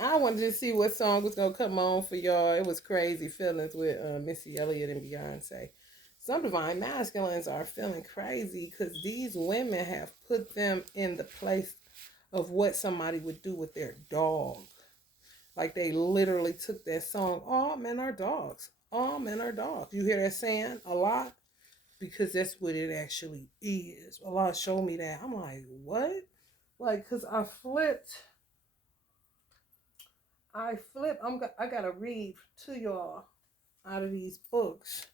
I wanted to see what song was gonna come on for y'all. It was Crazy Feelings with Missy Elliott and Beyonce. Some divine masculines are feeling crazy because these women have put them in the place of what somebody would do with their dog. Like they literally took that song, All Men Are Dogs. All men are dogs. You hear that saying a lot? Because that's what it actually is. Allah showed me that. I'm like, what? Like, cause I gotta read to y'all out of these books.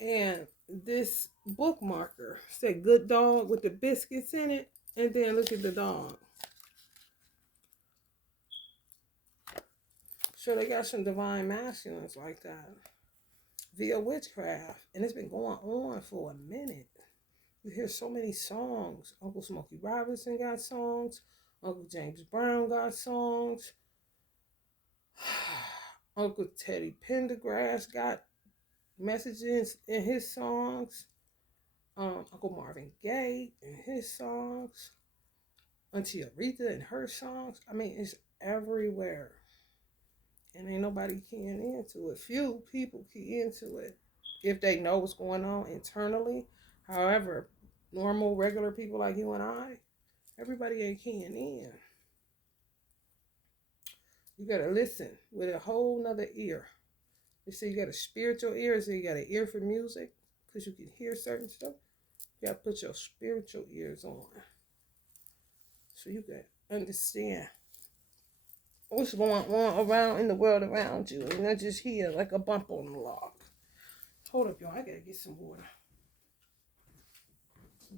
And this bookmarker said good dog with the biscuits in it. And then look at the dog. So they got some divine masculines like that via witchcraft. And it's been going on for a minute. You hear so many songs. Uncle Smokey Robinson got songs. Uncle James Brown got songs. Uncle Teddy Pendergrass got messages in his songs. Uncle Marvin Gaye in his songs. Auntie Aretha in her songs. I mean, it's everywhere. And ain't nobody keying into it. Few people key into it if they know what's going on internally. However, normal, regular people like you and I, everybody ain't keying in. You gotta listen with a whole nother ear. You see, you got a spiritual ear, so you got an ear for music, because you can hear certain stuff. You gotta put your spiritual ears on, so you can understand what's going on around in the world around you, and not just here like a bump on the log. Hold up, y'all, I gotta get some water.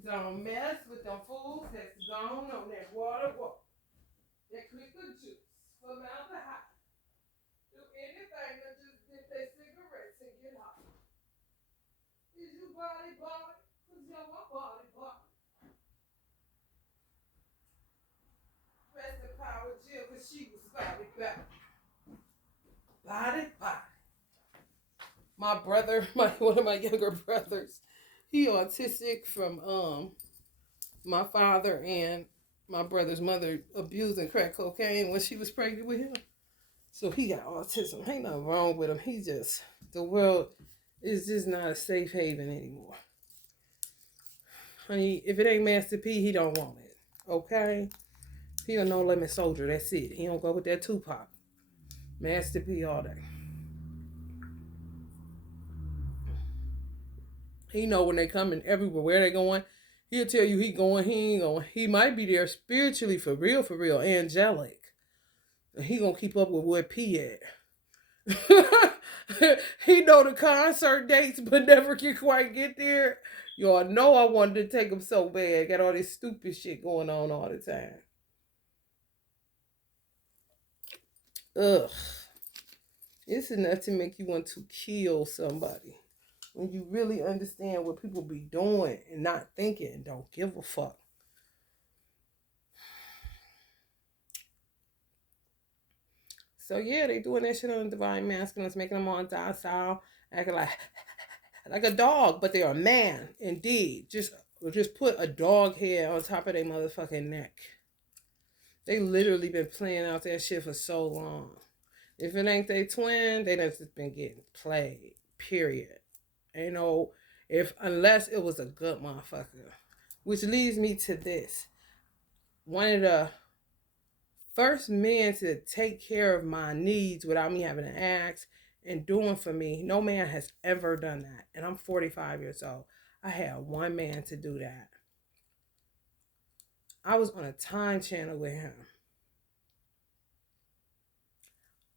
Don't mess with them fools that's gone on that water. That clicker juice from out the house. Do anything to just get their cigarettes and get high. Is you body? Cause yo, my body. Rest the power Jill, cause she was body. Body. My brother, one of my younger brothers, he autistic from my father and my brother's mother abusing crack cocaine when she was pregnant with him. So he got autism. Ain't nothing wrong with him. The world is just not a safe haven anymore. Honey, if it ain't Master P, he don't want it. Okay? He a no limit soldier. That's it. He don't go with that Tupac. Master P all day. He know when they coming everywhere, where they going. He'll tell you he going, he ain't going. He might be there spiritually for real, angelic. He gonna keep up with where P at. He know the concert dates, but never can quite get there. Y'all know I wanted to take him so bad. Got all this stupid shit going on all the time. Ugh. It's enough to make you want to kill somebody. When you really understand what people be doing and not thinking and don't give a fuck. So yeah, they doing that shit on divine masculines, making them all docile, acting like a dog, but they're a man, indeed. Just put a dog head on top of their motherfucking neck. They literally been playing out that shit for so long. If it ain't they twin, they done just been getting played. Period. Ain't no unless it was a good motherfucker. Which leads me to this. One of the first men to take care of my needs without me having to ask and doing for me, no man has ever done that. And I'm 45 years old. I had one man to do that. I was on a time channel with him.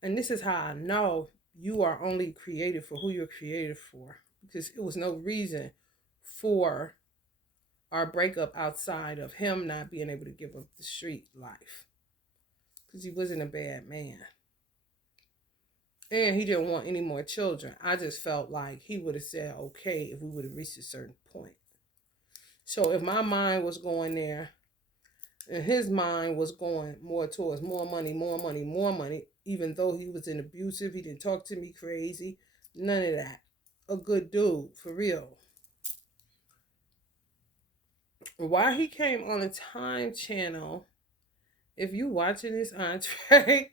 And this is how I know you are only created for who you're created for. Because it was no reason for our breakup outside of him not being able to give up the street life. Because he wasn't a bad man. And he didn't want any more children. I just felt like he would have said okay if we would have reached a certain point. So if my mind was going there, and his mind was going more towards more money, even though he was an abusive, he didn't talk to me crazy, none of that. A good dude, for real. Why he came on a time channel, if you watching this, Andre,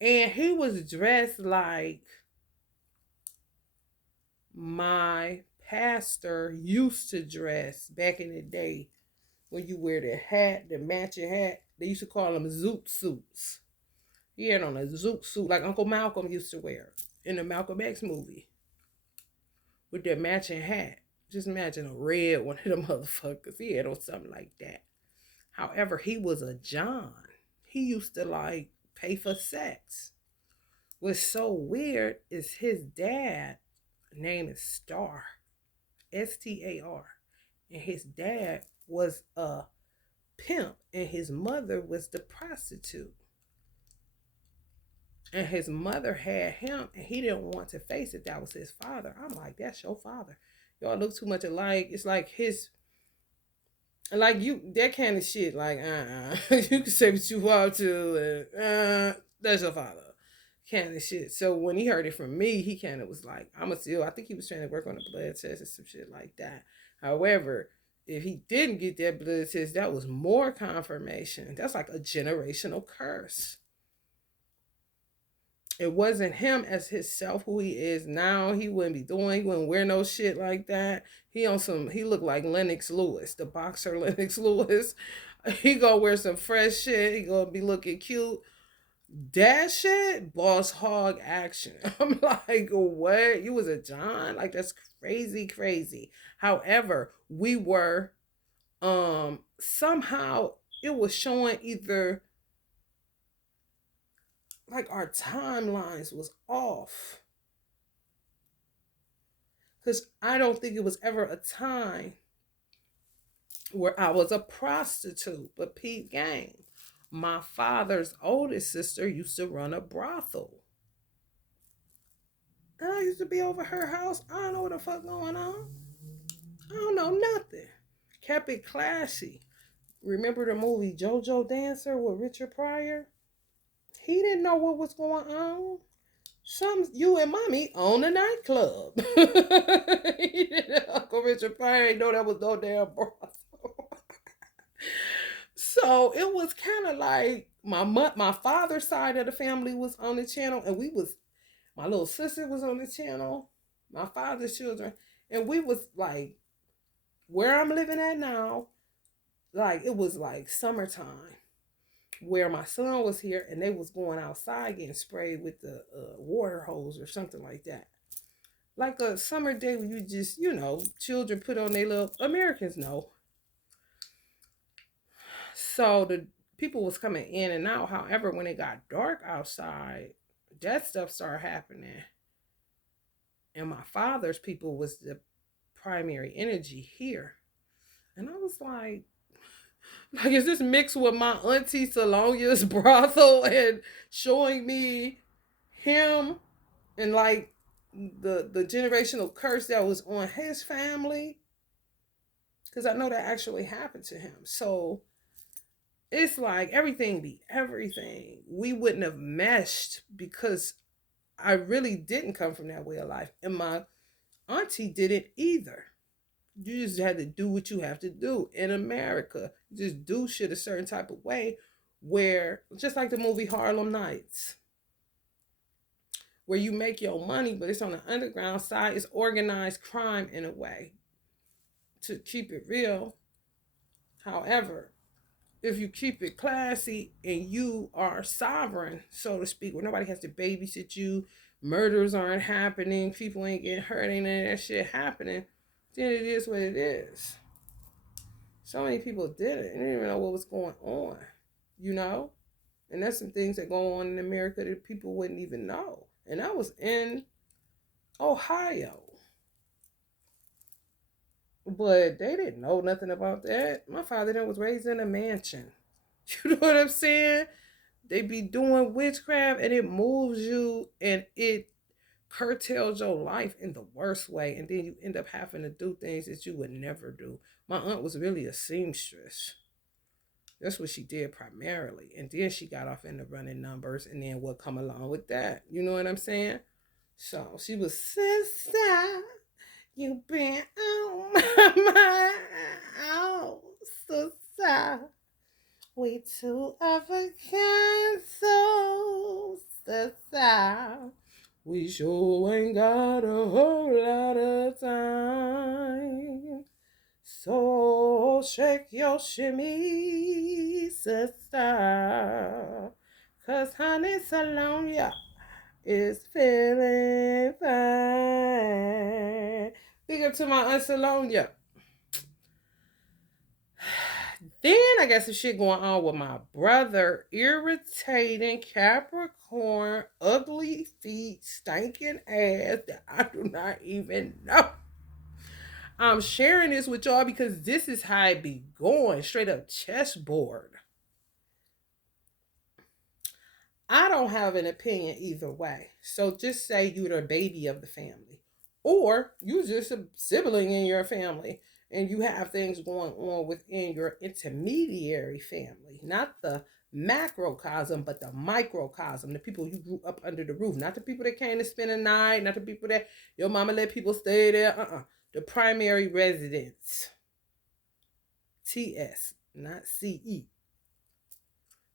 And he was dressed like my pastor used to dress back in the day when you wear the hat, the matching hat. They used to call them zoot suits. He had on a zoot suit like Uncle Malcolm used to wear in the Malcolm X movie with that matching hat. Just imagine a red one of them motherfuckers. He had on something like that. However, he was a John. He used to like pay for sex. What's so weird is his dad name is Star, Star, and his dad was a pimp, and his mother was the prostitute. And his mother had him, and he didn't want to face it. That was his father. I'm like, that's your father. Y'all look too much alike. It's like his, like you, that kind of shit. Like, you can say what you want to, and that's your father. Kind of shit. So when he heard it from me, he kind of was like, I'm a still. I think he was trying to work on a blood test or some shit like that. However, if he didn't get that blood test, that was more confirmation. That's like a generational curse. It wasn't him as himself who he is now. He wouldn't be doing, he wouldn't wear no shit like that. He looked like Lennox Lewis, the boxer Lennox Lewis. He gonna wear some fresh shit. He gonna be looking cute. That shit, boss hog action. I'm like, what? You was a John? Like, that's crazy, crazy. However, we were, somehow it was showing either like our timelines was off. Because I don't think it was ever a time where I was a prostitute. But Pete Gang, my father's oldest sister used to run a brothel. And I used to be over her house. I don't know what the fuck going on. I don't know nothing. Kept it classy. Remember the movie JoJo Dancer with Richard Pryor? He didn't know what was going on. You and mommy own a nightclub. Uncle Richard Pryor ain't know that was no damn brothel. So it was kind of like my father's side of the family was on the channel, and my little sister was on the channel, my father's children, and we was like where I'm living at now. Like it was like summertime, where my son was here, and they was going outside getting sprayed with the water hose or something like that. Like a summer day where you just, children put on their little, Americans know. So the people was coming in and out. However, when it got dark outside, that stuff started happening. And my father's people was the primary energy here. And I was like, is this mixed with my auntie Solonia's brothel and showing me him and like the generational curse that was on his family? Because I know that actually happened to him. So it's like everything be everything. We wouldn't have meshed because I really didn't come from that way of life. And my auntie didn't either. You just had to do what you have to do in America. Just do shit a certain type of way where, just like the movie Harlem Nights, where you make your money, but it's on the underground side. It's organized crime in a way to keep it real. However, if you keep it classy and you are sovereign, so to speak, where nobody has to babysit you, murders aren't happening, people ain't getting hurt, ain't none of that shit happening, then it is what it is. So many people did it and didn't even know what was going on, And that's some things that go on in America that people wouldn't even know. And I was in Ohio. But they didn't know nothing about that. My father was raised in a mansion. You know what I'm saying? They be doing witchcraft and it moves you and it curtails your life in the worst way. And then you end up having to do things that you would never do. My aunt was really a seamstress. That's what she did primarily. And then she got off into running numbers and then what come along with that. You know what I'm saying? So she was, sister, you been on my house, sister. We two of a kind, so We sure ain't got a whole lot of time. So shake your shimmy, sister. 'Cause honey Salonia is feeling fine. Big up to my Aunt Salonia. Then I got some shit going on with my brother. Irritating Capricorn, ugly feet, stinking ass that I do not even know. I'm sharing this with y'all because this is how it be going. Straight up chessboard. I don't have an opinion either way. So just say you're the baby of the family. Or you just a sibling in your family and you have things going on within your intermediary family. Not the macrocosm, but the microcosm. The people you grew up under the roof. Not the people that came to spend the night. Not the people that your mama let people stay there. The primary residence. TS, not CE.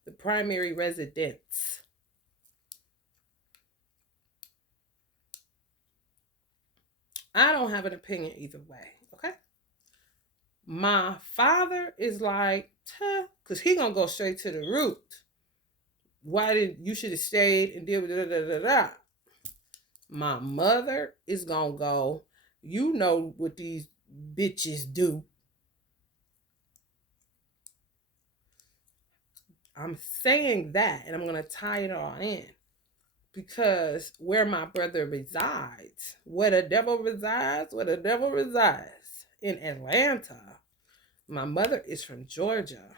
The primary residence. I don't have an opinion either way, okay? My father is like, because he gonna go straight to the root. Why did you should have stayed and deal with da da da da? My mother is gonna go, you know what these bitches do. I'm saying that, and I'm gonna tie it all in. Because where my brother resides, where the devil resides, in Atlanta. My mother is from Georgia.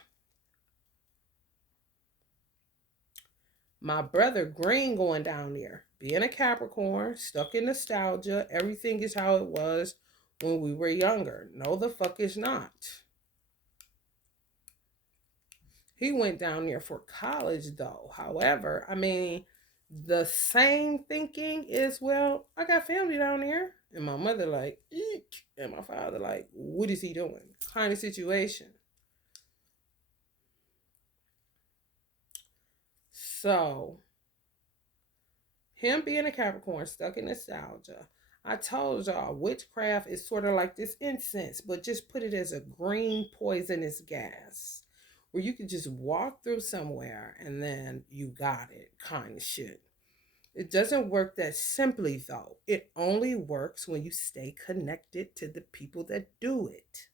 My brother Green going down there, being a Capricorn, stuck in nostalgia. Everything is how it was when we were younger. No, the fuck is not. He went down there for college though. However, I mean, the same thinking is, well, I got family down there. And my mother like, eek. And my father like, what is he doing? Kind of situation. So, him being a Capricorn, stuck in nostalgia. I told y'all witchcraft is sort of like this incense, but just put it as a green poisonous gas where you can just walk through somewhere and then you got it kind of shit. It doesn't work that simply though. It only works when you stay connected to the people that do it.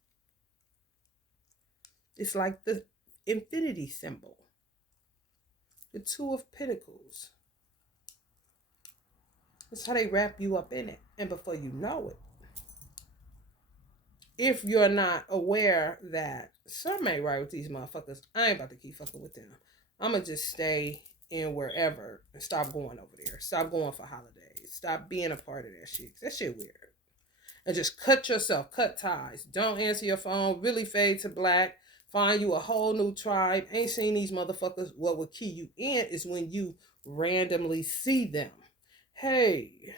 It's like the infinity symbol, the Two of Pentacles. That's how they wrap you up in it. And before you know it, if you're not aware that something ain't right with these motherfuckers, I ain't about to keep fucking with them. I'm going to just stay in wherever and stop going over there. Stop going for holidays. Stop being a part of that shit. That shit weird. And just cut yourself. Cut ties. Don't answer your phone. Really fade to black. Find you a whole new tribe. Ain't seen these motherfuckers. What would key you in is when you randomly see them. Hey,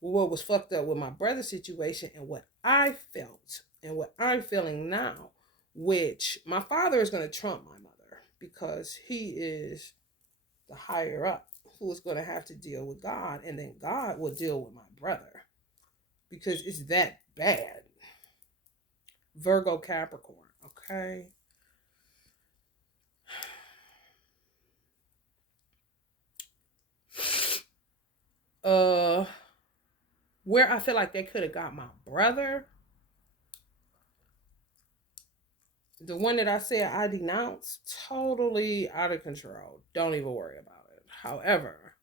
what was fucked up with my brother's situation and what I felt and what I'm feeling now, which my father is going to trump my mother because he is the higher up who is going to have to deal with God, and then God will deal with my brother because it's that bad. Virgo Capricorn, okay? Where I feel like they could have got my brother, the one that I said I denounced, totally out of control. Don't even worry about it. However,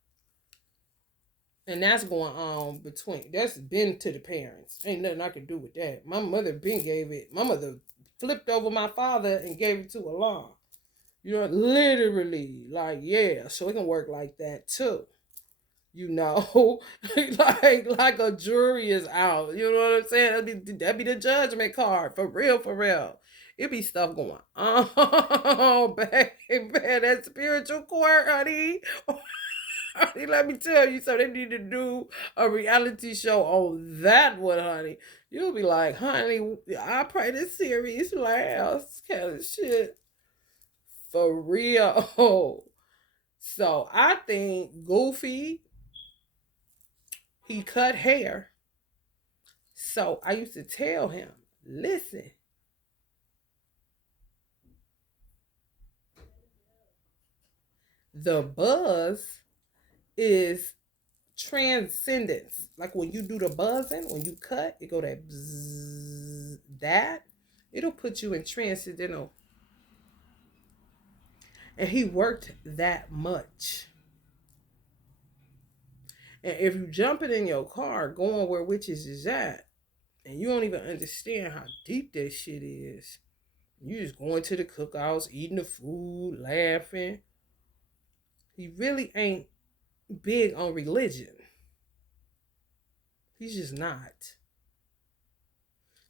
and that's going on between, that's been to the parents. Ain't nothing I can do with that. My mother been gave it. My mother flipped over my father and gave it to Allah. You know, literally, like, yeah. So it can work like that too. You know, like a jury is out. You know what I'm saying? That'd be the judgment card. For real, for real. It be stuff going on, baby. That spiritual court, honey. Honey, let me tell you. So they need to do a reality show on that one, honey. You'll be like, honey, I pray this series lasts. Kind of shit. For real. So I think Goofy He cut hair. So I used to tell him, listen, the buzz is transcendence. Like when you do the buzzing, when you cut, it go that bzzz, that it'll put you in transcendental. And he worked that much. And if you jumping in your car going where witches is at, and you don't even understand how deep that shit is, you just going to the cookouts, eating the food, laughing. He really ain't big on religion. He's just not.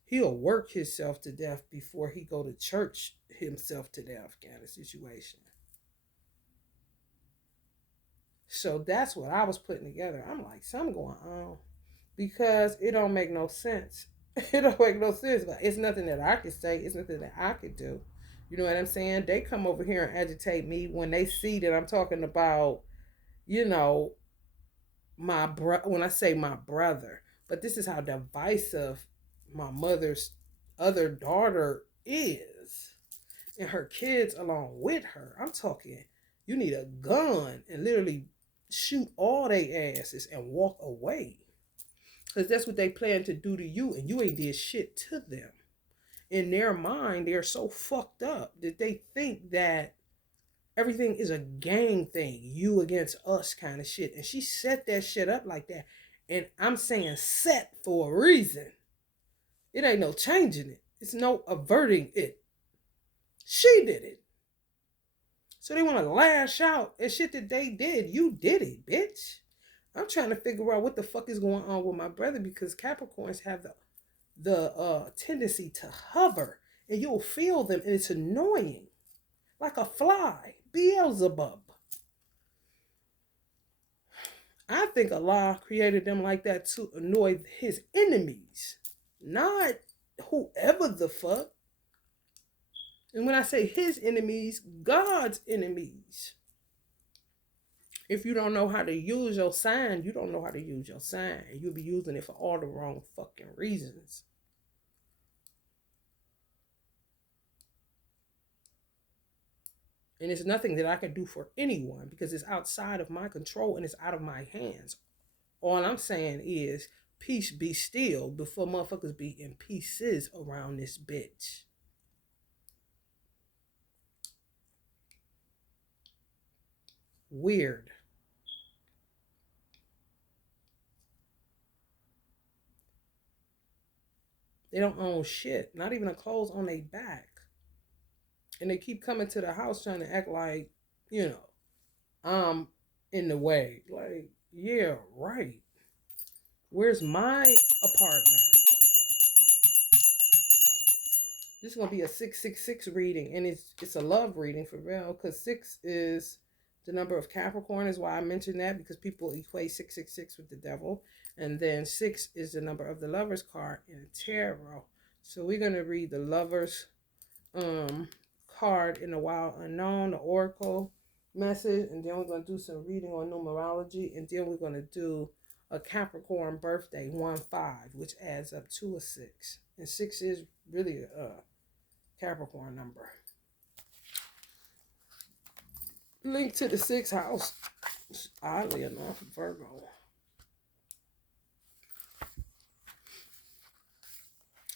He'll work himself to death before he go to church himself to death kind of situation. So that's what I was putting together. I'm like, something going on because it don't make no sense. It don't make no sense. But it's nothing that I could say. It's nothing that I could do. You know what I'm saying? They come over here and agitate me when they see that I'm talking about, you know, when I say my brother. But this is how divisive my mother's other daughter is, and her kids along with her. I'm talking, you need a gun and literally shoot all they asses and walk away. Because that's what they plan to do to you, and you ain't did shit to them. In their mind, they're so fucked up that they think that everything is a gang thing, you against us kind of shit. And she set that shit up like that. And I'm saying set for a reason. It ain't no changing it. It's no averting it. She did it. So they want to lash out at shit that they did. You did it, bitch. I'm trying to figure out what the fuck is going on with my brother because Capricorns have the tendency to hover and you'll feel them and it's annoying. Like a fly. Beelzebub. I think Allah created them like that to annoy his enemies. Not whoever the fuck. And when I say his enemies, God's enemies. If you don't know how to use your sign, you don't know how to use your sign. And you'll be using it for all the wrong fucking reasons. And it's nothing that I can do for anyone because it's outside of my control and it's out of my hands. All I'm saying is, peace be still before motherfuckers be in pieces around this bitch. Weird. They don't own shit, not even the clothes on their back. And they keep coming to the house trying to act like, you know, I'm in the way. Like, yeah, right. Where's my apartment? This is gonna be a 666 reading, and it's a love reading for real, because 6 is the number of Capricorn, is why I mentioned that, because people equate 666 with the devil, and then 6 is the number of the Lover's card in a tarot. So we're gonna read the Lover's card in the Wild Unknown, the Oracle message, and then we're gonna do some reading on numerology, and then we're gonna do a Capricorn birthday 1-5, which adds up to a 6, and 6 is really a Capricorn number. Link to the 6th house, oddly enough, Virgo.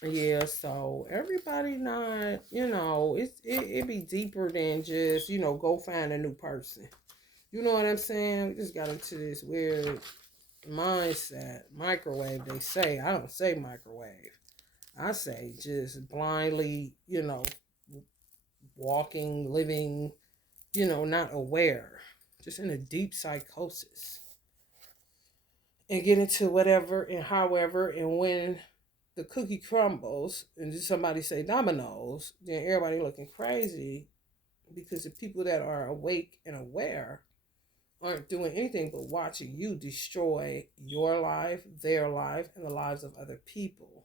Yeah, so everybody not, it be deeper than just, go find a new person. You know what I'm saying? We just got into this weird mindset. Microwave, they say. I don't say microwave. I say just blindly, walking, living, not aware, just in a deep psychosis. And get into whatever and however, and when the cookie crumbles and just somebody say dominoes, then everybody looking crazy because the people that are awake and aware aren't doing anything but watching you destroy your life, their life, and the lives of other people.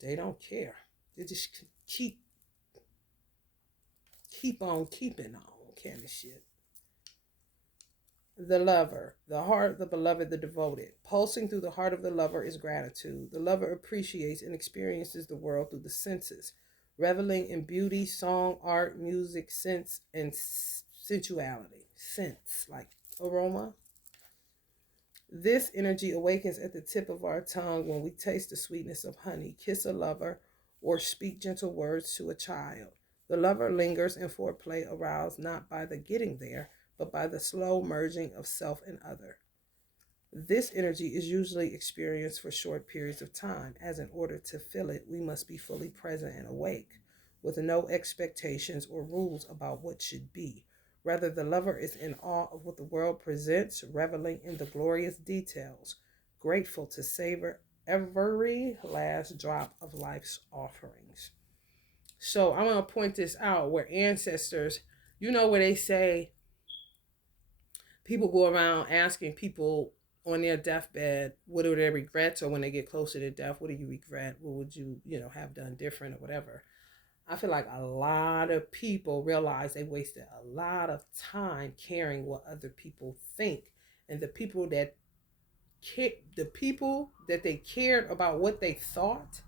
They don't care. They just keep on keeping on kind of shit. The lover, the heart, the beloved, the devoted. Pulsing through the heart of the lover is gratitude. The lover appreciates and experiences the world through the senses, reveling in beauty, song, art, music, sense, and sensuality. Sense, like aroma. This energy awakens at the tip of our tongue when we taste the sweetness of honey, kiss a lover, or speak gentle words to a child. The lover lingers in foreplay aroused not by the getting there, but by the slow merging of self and other. This energy is usually experienced for short periods of time, as in order to feel it, we must be fully present and awake, with no expectations or rules about what should be. Rather, the lover is in awe of what the world presents, reveling in the glorious details, grateful to savor every last drop of life's offerings. So I want to point this out where ancestors, where they say people go around asking people on their deathbed, what are their regrets, or when they get closer to death, what do you regret? What would you, have done different or whatever? I feel like a lot of people realize they wasted a lot of time caring what other people think. And the people that they cared about what they thought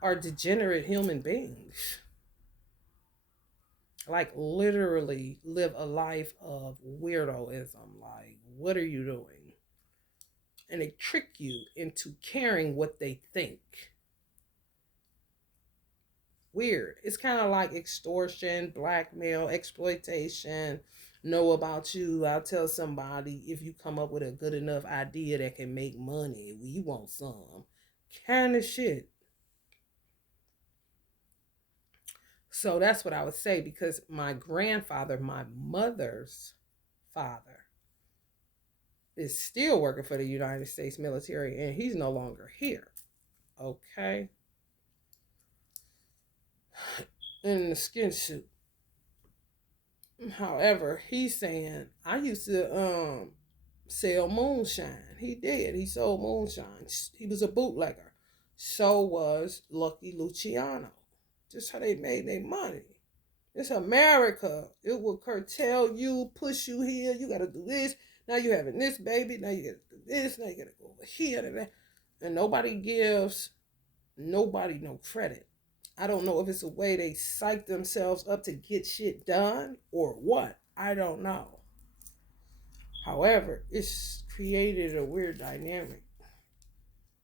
are degenerate human beings. Like literally live a life of weirdoism. Like, what are you doing? And they trick you into caring what they think. Weird. It's kind of like extortion, blackmail, exploitation. Know about you. I'll tell somebody if you come up with a good enough idea that can make money. We want some kind of shit. So that's what I would say, because my grandfather, my mother's father, is still working for the United States military, and he's no longer here. Okay? In the skin suit. However, he's saying, I used to sell moonshine. He did. He sold moonshine. He was a bootlegger. So was Lucky Luciano. Just how they made their money. It's America. It will curtail you, push you here. You got to do this. Now you're having this baby. Now you got to do this. Now you got to go over here. And nobody gives nobody no credit. I don't know if it's a way they psych themselves up to get shit done or what. I don't know. However, it's created a weird dynamic.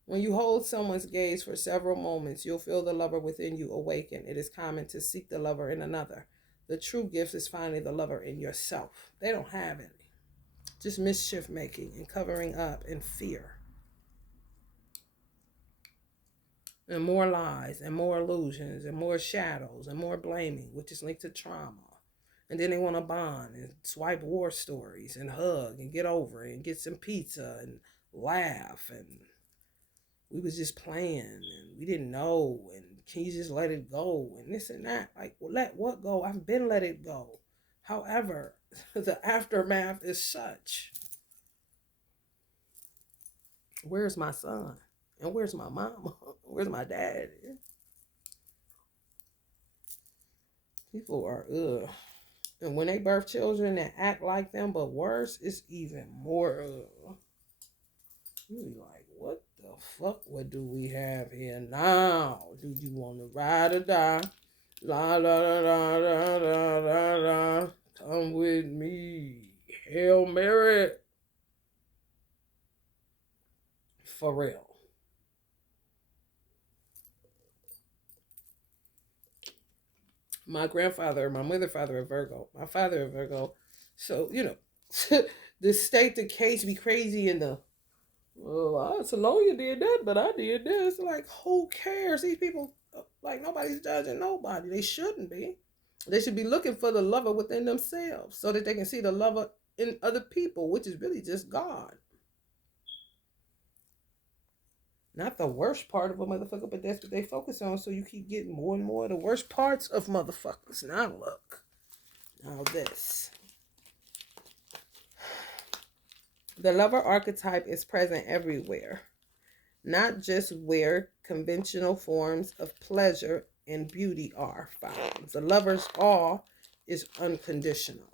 When you hold someone's gaze for several moments, you'll feel the lover within you awaken. It is common to seek the lover in another. The true gift is finding the lover in yourself. They don't have any. Just mischief making and covering up and fear. And more lies and more illusions and more shadows and more blaming, which is linked to trauma. And then they want to bond and swipe war stories and hug and get over it and get some pizza and laugh. And we was just playing and we didn't know. And can you just let it go? And this and that. Like, well, let what go? I've been let it go. However, the aftermath is such. Where's my son? And where's my mama? Where's my dad? People are ugh. And when they birth children that act like them but worse, it's even more ugh. You be like, what the fuck? What do we have here now? Do you want to ride or die? La la la la la la la la. Come with me. Hail Mary. For real. My grandfather, my mother, father, a Virgo. My father, a Virgo. So, the state the case be crazy in the, well, it's a lawyer did that, but I did this. Like, who cares? These people, like, nobody's judging nobody. They shouldn't be. They should be looking for the lover within themselves so that they can see the lover in other people, which is really just God. Not the worst part of a motherfucker, but that's what they focus on. So you keep getting more and more of the worst parts of motherfuckers. Now look. Now this. The lover archetype is present everywhere. Not just where conventional forms of pleasure and beauty are found. The lover's awe is unconditional.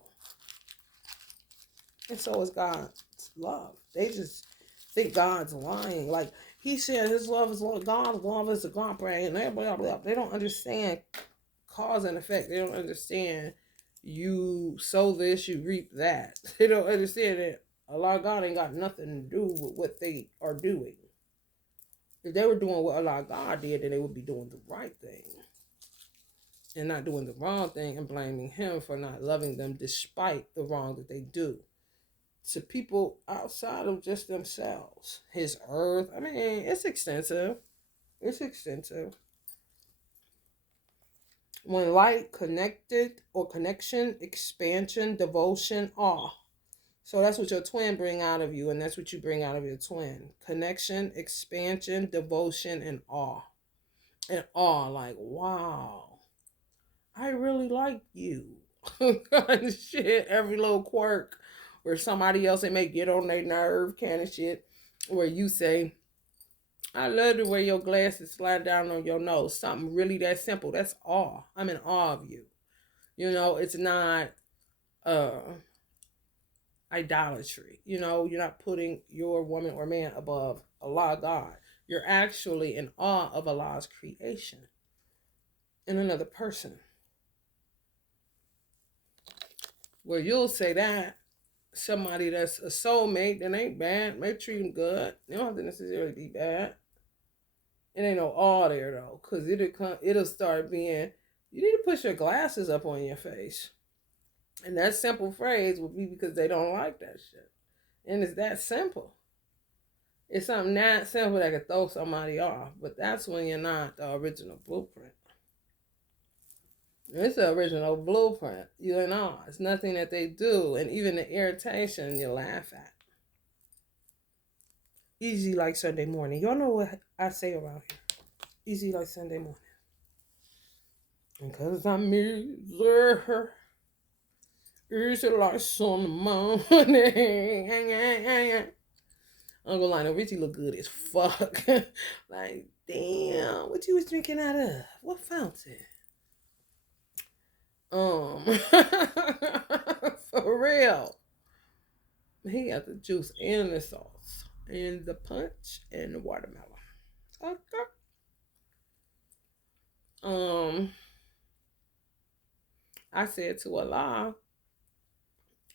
And so is God's love. They just think God's lying. Like he said his love is what God's love is agape, and blah, blah, blah. They don't understand cause and effect. They don't understand you sow this, you reap that. They don't understand that Allah God ain't got nothing to do with what they are doing. If they were doing what Allah God did, then they would be doing the right thing and not doing the wrong thing and blaming him for not loving them despite the wrong that they do to people outside of just themselves. His earth, I mean, it's extensive. It's extensive. When light, connected, or connection, expansion, devotion, awe. So that's what your twin bring out of you, and that's what you bring out of your twin. Connection, expansion, devotion, and awe. And awe, like, wow, I really like you. Kind of shit. Every little quirk where somebody else they may get on their nerve kind of shit. Where you say, I love the way your glasses slide down on your nose. Something really that simple. That's awe. I'm in awe of you. You know, it's not idolatry. You know, you're not putting your woman or man above Allah God. You're actually in awe of Allah's creation in another person. Where you'll say that somebody that's a soulmate that ain't bad, may treat them good. They don't have to necessarily be bad. It ain't no awe there though, cause it'll start being. You need to push your glasses up on your face, and that simple phrase would be because they don't like that shit, and it's that simple. It's something that simple that could throw somebody off, but that's when you're not the original blueprint. It's the original blueprint. You know, it's nothing that they do, and even the irritation you laugh at. Easy like Sunday morning. Y'all know what I say around here. Easy like Sunday morning. And cause I'm misused. Easy like Sunday morning. Uncle Lionel Richie look good as fuck. Like, damn, what you was drinking out of? What fountain? For real. He got the juice and the sauce and the punch and the watermelon. Okay. I said to Allah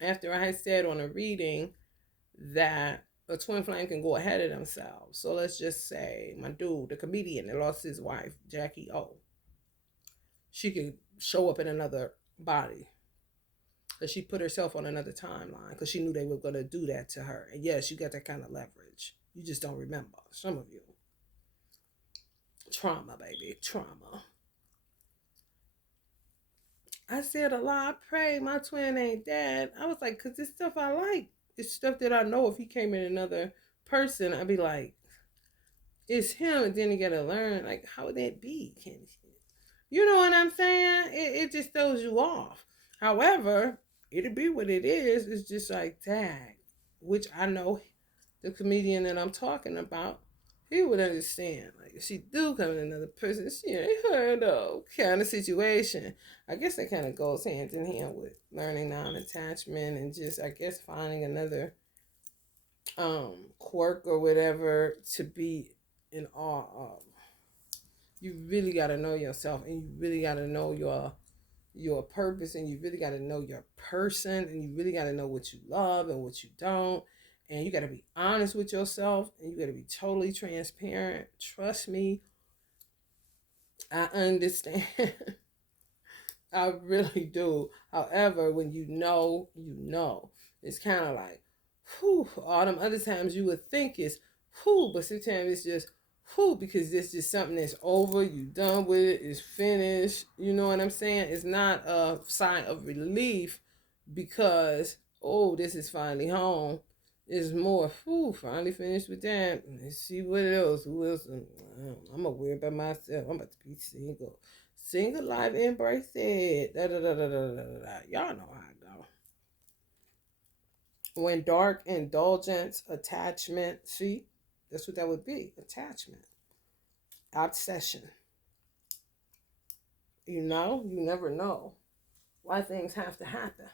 after I had said on a reading that a twin flame can go ahead of themselves. So let's just say my dude, the comedian that lost his wife, Jackie O, she could show up in another body. Because she put herself on another timeline because she knew they were going to do that to her. And yes, you got that kind of leverage. You just don't remember. Some of you. Trauma, baby. Trauma. I said a lot. I pray my twin ain't dead. I was like, because it's stuff I like. It's stuff that I know if he came in another person, I'd be like, it's him. And then you got to learn, like, how would that be? You know what I'm saying? It just throws you off. However, it'll be what it is. It's just like, tag, which I know the comedian that I'm talking about, he would understand. Like, if she do come in another person, she ain't her though, kind of situation. I guess that kind of goes hand in hand with learning non-attachment and just, I guess, finding another quirk or whatever to be in awe of. You really got to know yourself, and you really got to know your purpose, and you really got to know your person, and you really got to know what you love and what you don't, and you got to be honest with yourself, and you got to be totally transparent. Trust me, I understand. I really do. However, when you know, you know. It's kind of like, whew, all them other times you would think it's, whew, but sometimes it's just, whew, because this is something that's over, you done with it, it's finished. You know what I'm saying? It's not a sign of relief because, oh, this is finally home. It's more, whew, finally finished with that. Let's see what else. Who else? I'm gonna worry about myself. I'm about to be single. Single life, embrace it. Da, da, da, da, da, da, da. Y'all know how I go. When dark, indulgence, attachment, see, that's what that would be. Attachment. Obsession. You know, you never know why things have to happen.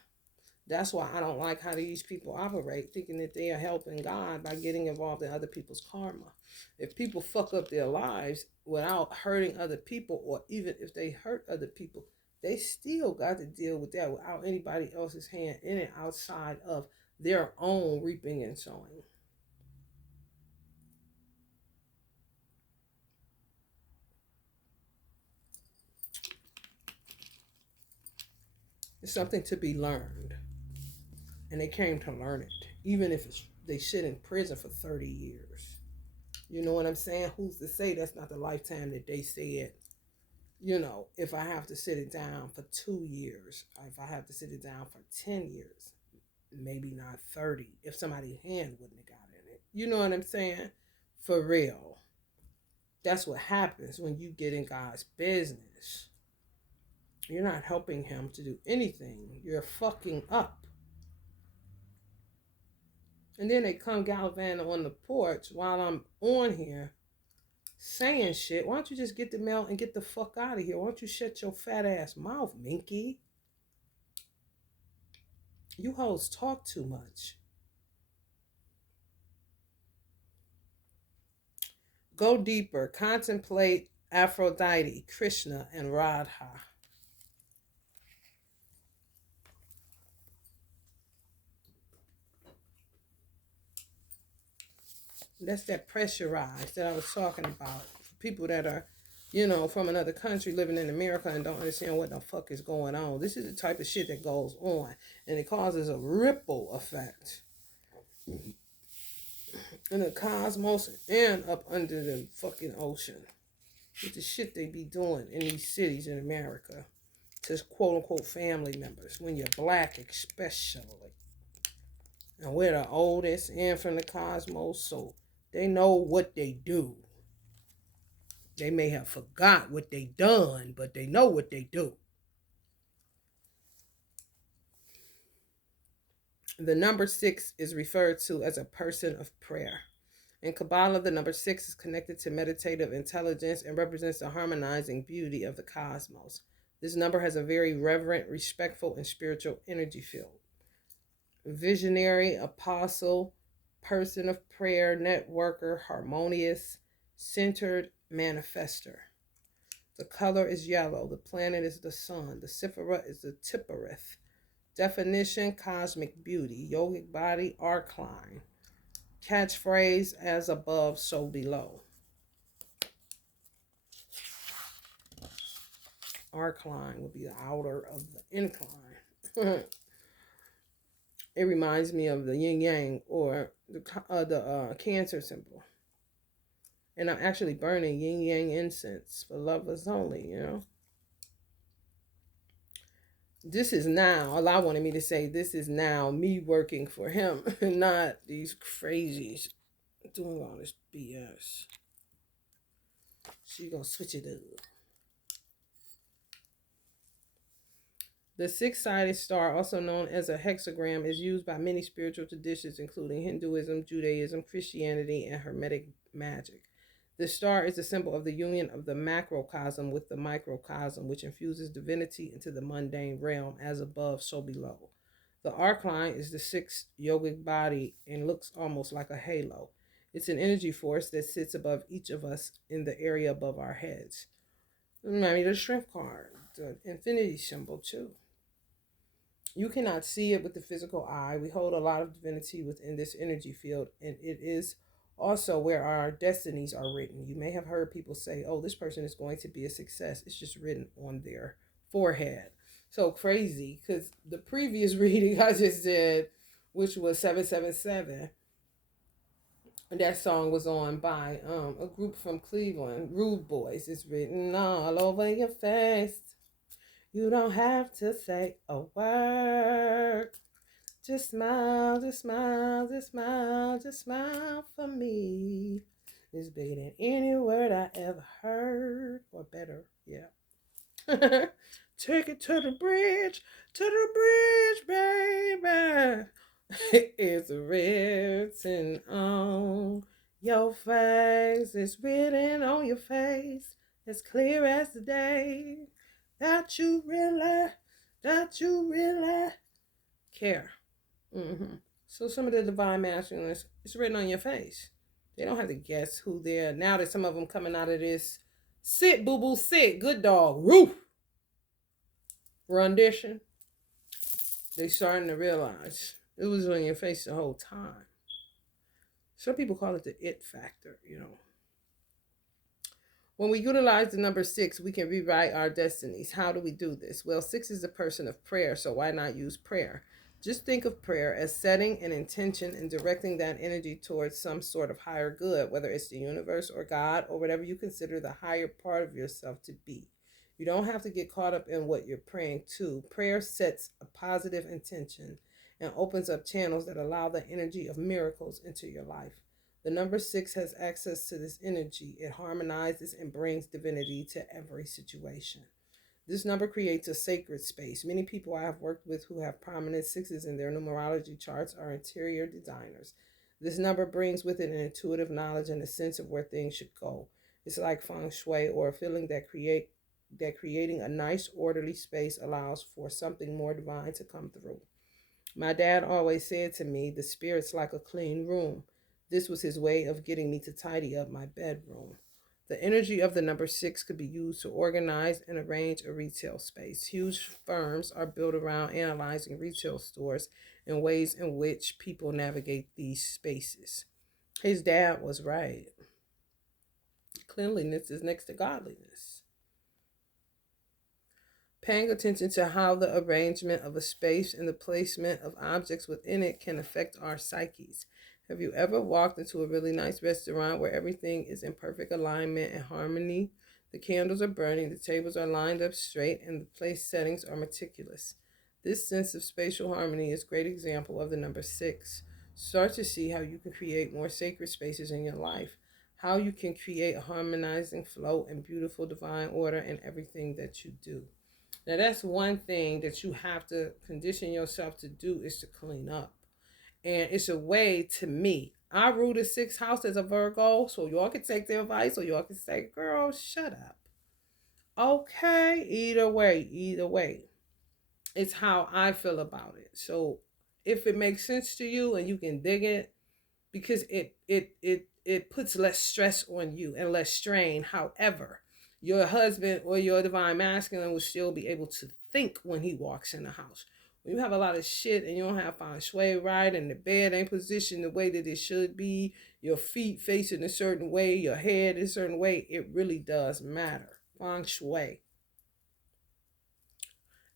That's why I don't like how these people operate, thinking that they are helping God by getting involved in other people's karma. If people fuck up their lives without hurting other people, or even if they hurt other people, they still got to deal with that without anybody else's hand in it outside of their own reaping and sowing. It's something to be learned, and they came to learn it, even if they sit in prison for 30 years. You know what I'm saying? Who's to say that's not the lifetime that they said? If I have to sit it down for 2 years, if I have to sit it down for 10 years, maybe not 30, if somebody's hand wouldn't have got in it. You know what I'm saying? For real. That's what happens when you get in God's business. You're not helping him to do anything. You're fucking up. And then they come gallivanting on the porch while I'm on here saying shit. Why don't you just get the mail and get the fuck out of here? Why don't you shut your fat ass mouth, Minky? You hoes talk too much. Go deeper. Contemplate Aphrodite, Krishna, and Radha. That's that pressurized that I was talking about. For people that are, from another country living in America and don't understand what the fuck is going on. This is the type of shit that goes on. And it causes a ripple effect in the cosmos and up under the fucking ocean. With the shit they be doing in these cities in America to quote unquote family members, when you're black especially. And we're the oldest and from the cosmos, so they know what they do. They may have forgot what they done, but they know what they do. The number 6 is referred to as a person of prayer. In Kabbalah, the number 6 is connected to meditative intelligence and represents the harmonizing beauty of the cosmos. This number has a very reverent, respectful, and spiritual energy field. Visionary, apostle, person of prayer, networker, harmonious, centered, manifester. The color is yellow. The planet is the sun. The Sephira is the Tippereth. Definition, cosmic beauty. Yogic body, arc line. Catchphrase, as above, so below. Arc line would be the outer of the incline. It reminds me of the yin yang or the Cancer symbol. And I'm actually burning yin yang incense for lovers only. This is now, Allah wanted me to say, this is now me working for him, not these crazies doing all this BS. She gonna switch it up. The six-sided star, also known as a hexagram, is used by many spiritual traditions, including Hinduism, Judaism, Christianity, and Hermetic magic. The star is a symbol of the union of the macrocosm with the microcosm, which infuses divinity into the mundane realm, as above, so below. The arc line is the sixth yogic body and looks almost like a halo. It's an energy force that sits above each of us in the area above our heads. Remind me of the strength card, the infinity symbol, too. You cannot see it with the physical eye. We hold a lot of divinity within this energy field, and it is also where our destinies are written. You may have heard people say, oh, this person is going to be a success. It's just written on their forehead. So crazy, because the previous reading I just did, which was 777, that song was on by a group from Cleveland, Rude Boys. It's written all over your face. You don't have to say a word. Just smile, just smile, just smile, just smile for me. It's bigger than any word I ever heard. Or better, yeah. Take it to the bridge, baby. It's written on your face. It's written on your face. As clear as the day. That you really care. Mm-hmm. So some of the divine masculines, it's written on your face. They don't have to guess who they're. Now that some of them coming out of this, sit, boo boo, sit, good dog, roof, rendition, they starting to realize it was on your face the whole time. Some people call it the it factor, you know. When we utilize the number six, we can rewrite our destinies. How do we do this? Well, six is a person of prayer, so why not use prayer? Just think of prayer as setting an intention and directing that energy towards some sort of higher good, whether it's the universe or God or whatever you consider the higher part of yourself to be. You don't have to get caught up in what you're praying to. Prayer sets a positive intention and opens up channels that allow the energy of miracles into your life. The number six has access to this energy. It harmonizes and brings divinity to every situation. This number creates a sacred space. Many people I have worked with who have prominent sixes in their numerology charts are interior designers. This number brings with it an intuitive knowledge and a sense of where things should go. It's like feng shui or a feeling that creating a nice orderly space allows for something more divine to come through. My dad always said to me, the spirit's like a clean room. This was his way of getting me to tidy up my bedroom. The energy of the number six could be used to organize and arrange a retail space. Huge firms are built around analyzing retail stores and ways in which people navigate these spaces. His dad was right. Cleanliness is next to godliness. Paying attention to how the arrangement of a space and the placement of objects within it can affect our psyches. Have you ever walked into a really nice restaurant where everything is in perfect alignment and harmony? The candles are burning, the tables are lined up straight, and the place settings are meticulous. This sense of spatial harmony is a great example of the number six. Start to see how you can create more sacred spaces in your life, how you can create a harmonizing flow and beautiful divine order in everything that you do. Now, that's one thing that you have to condition yourself to do is to clean up. And it's a way to me. I rule the sixth house as a Virgo, so y'all can take the advice or y'all can say, girl, shut up. Okay, either way. It's how I feel about it. So if it makes sense to you and you can dig it, because it puts less stress on you and less strain. However, your husband or your divine masculine will still be able to think when he walks in the house. When you have a lot of shit and you don't have feng shui right and the bed ain't positioned the way that it should be, your feet facing a certain way, your head a certain way, it really does matter. Feng shui.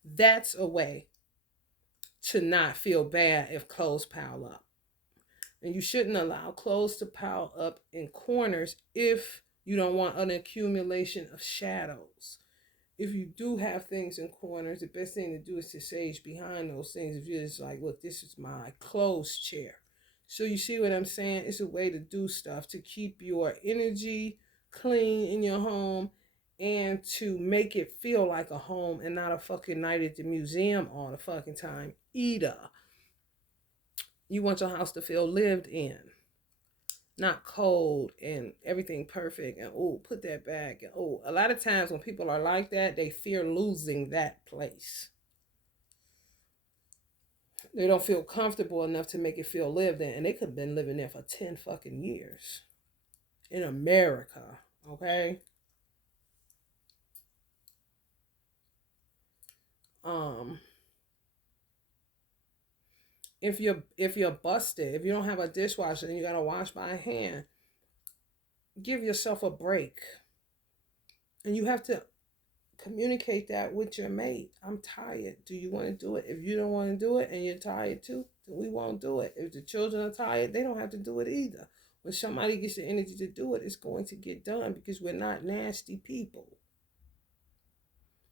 That's a way to not feel bad if clothes pile up. And you shouldn't allow clothes to pile up in corners if you don't want an accumulation of shadows. If you do have things in corners, the best thing to do is to sage behind those things. If you're just like, look, this is my clothes chair. So you see what I'm saying? It's a way to do stuff to keep your energy clean in your home and to make it feel like a home and not a fucking night at the museum all the fucking time either. You want your house to feel lived in, not cold and everything perfect. And oh, put that back. And oh, a lot of times when people are like that, they fear losing that place. They don't feel comfortable enough to make it feel lived in. And they could have been living there for 10 fucking years in America. Okay. If you're busted, if you don't have a dishwasher and you gotta wash by hand, give yourself a break. And you have to communicate that with your mate. I'm tired. Do you want to do it? If you don't want to do it and you're tired too, then we won't do it. If the children are tired, they don't have to do it either. When somebody gets the energy to do it, it's going to get done because we're not nasty people.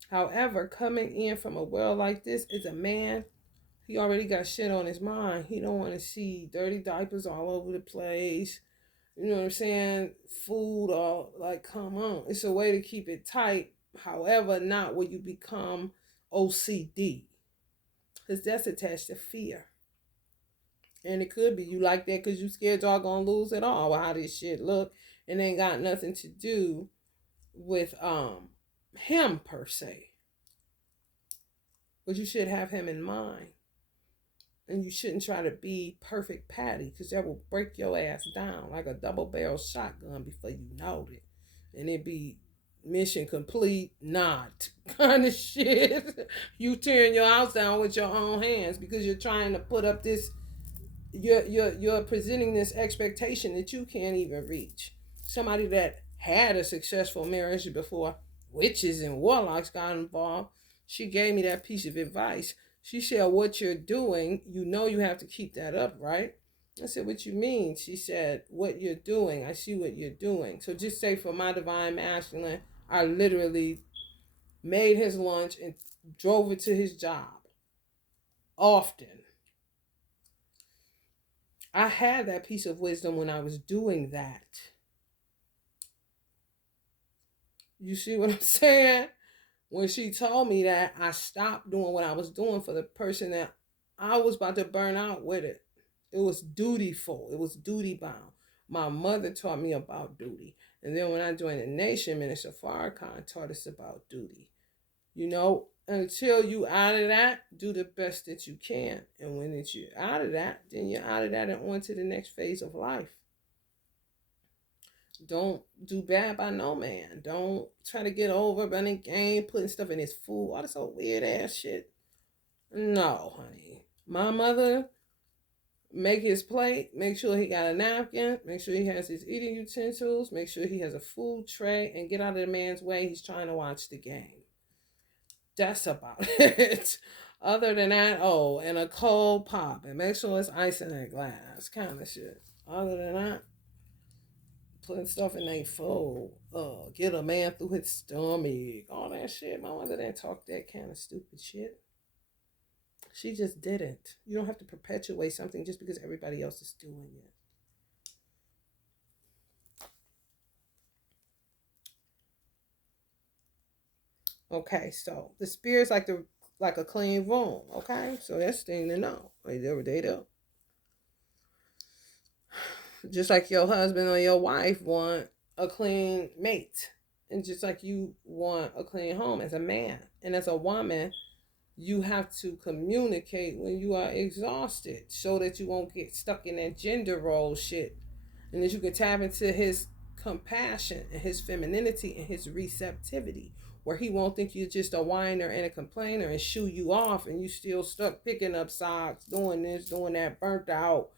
However, coming in from a world like this is a man. He already got shit on his mind. He don't want to see dirty diapers all over the place. You know what I'm saying? Food all like, come on. It's a way to keep it tight. However, not where you become OCD. Because that's attached to fear. And it could be you like that because you scared y'all gonna lose it all. How this shit look. And ain't got nothing to do with him per se. But you should have him in mind. And you shouldn't try to be perfect Patty, because that will break your ass down like a double barrel shotgun before you know it. And it be mission complete, not kind of shit. You tearing your house down with your own hands because you're trying to put up this, you're presenting this expectation that you can't even reach. Somebody that had a successful marriage before witches and warlocks got involved, she gave me that piece of advice. She said, what you're doing, you know you have to keep that up, right? I said, what you mean? She said, what you're doing, I see what you're doing. So just say for my divine masculine, I literally made his lunch and drove it to his job often. I had that piece of wisdom when I was doing that. You see what I'm saying? When she told me that, I stopped doing what I was doing for the person that I was about to burn out with it. It was dutiful. It was duty bound. My mother taught me about duty. And then when I joined the nation, Minister Farrakhan taught us about duty. You know, until you out of that, do the best that you can. And when it's you out of that, then you're out of that and on to the next phase of life. Don't do bad by no man. Don't try to get over running game, putting stuff in his food. All this old weird ass shit. No, honey. My mother, make his plate, make sure he got a napkin, make sure he has his eating utensils, make sure he has a food tray, and get out of the man's way. He's trying to watch the game. That's about it. Other than that, oh, and a cold pop, and make sure it's ice in that glass, kind of shit. Other than that, putting stuff in their food, get a man through his stomach, all that shit. My mother didn't talk that kind of stupid shit. She just didn't. You don't have to perpetuate something just because everybody else is doing it. Okay, so the spirit's like a clean room. Okay, so that's the thing to know. They do. Just like your husband or your wife want a clean mate, and just like you want a clean home as a man and as a woman, you have to communicate when you are exhausted so that you won't get stuck in that gender role shit, and that you can tap into his compassion and his femininity and his receptivity, where he won't think you're just a whiner and a complainer and shoo you off, and you still stuck picking up socks, doing this, doing that, burnt out,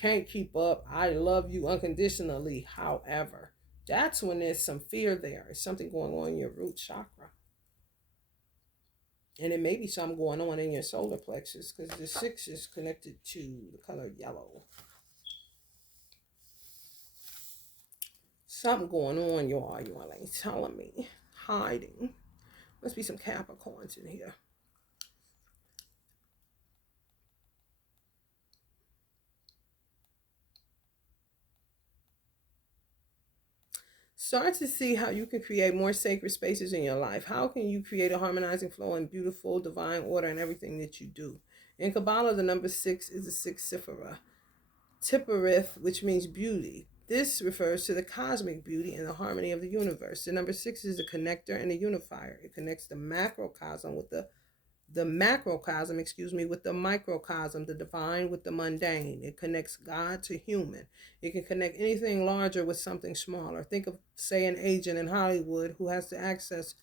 can't keep up. I love you unconditionally. However, that's when there's some fear there. There's something going on in your root chakra. And it may be something going on in your solar plexus, because the 6 is connected to the color yellow. Something going on, y'all. You ain't telling me. Hiding. Must be some Capricorns in here. Start to see how you can create more sacred spaces in your life. How can you create a harmonizing flow and beautiful divine order in everything that you do? In Kabbalah, the number 6 is the 6 Sephirah. Tipperith, which means beauty. This refers to the cosmic beauty and the harmony of the universe. The number 6 is the connector and the unifier. It connects the macrocosm with the macrocosm, with the microcosm, the divine with the mundane. It connects God to human. It can connect anything larger with something smaller. Think of, say, an agent in Hollywood who has access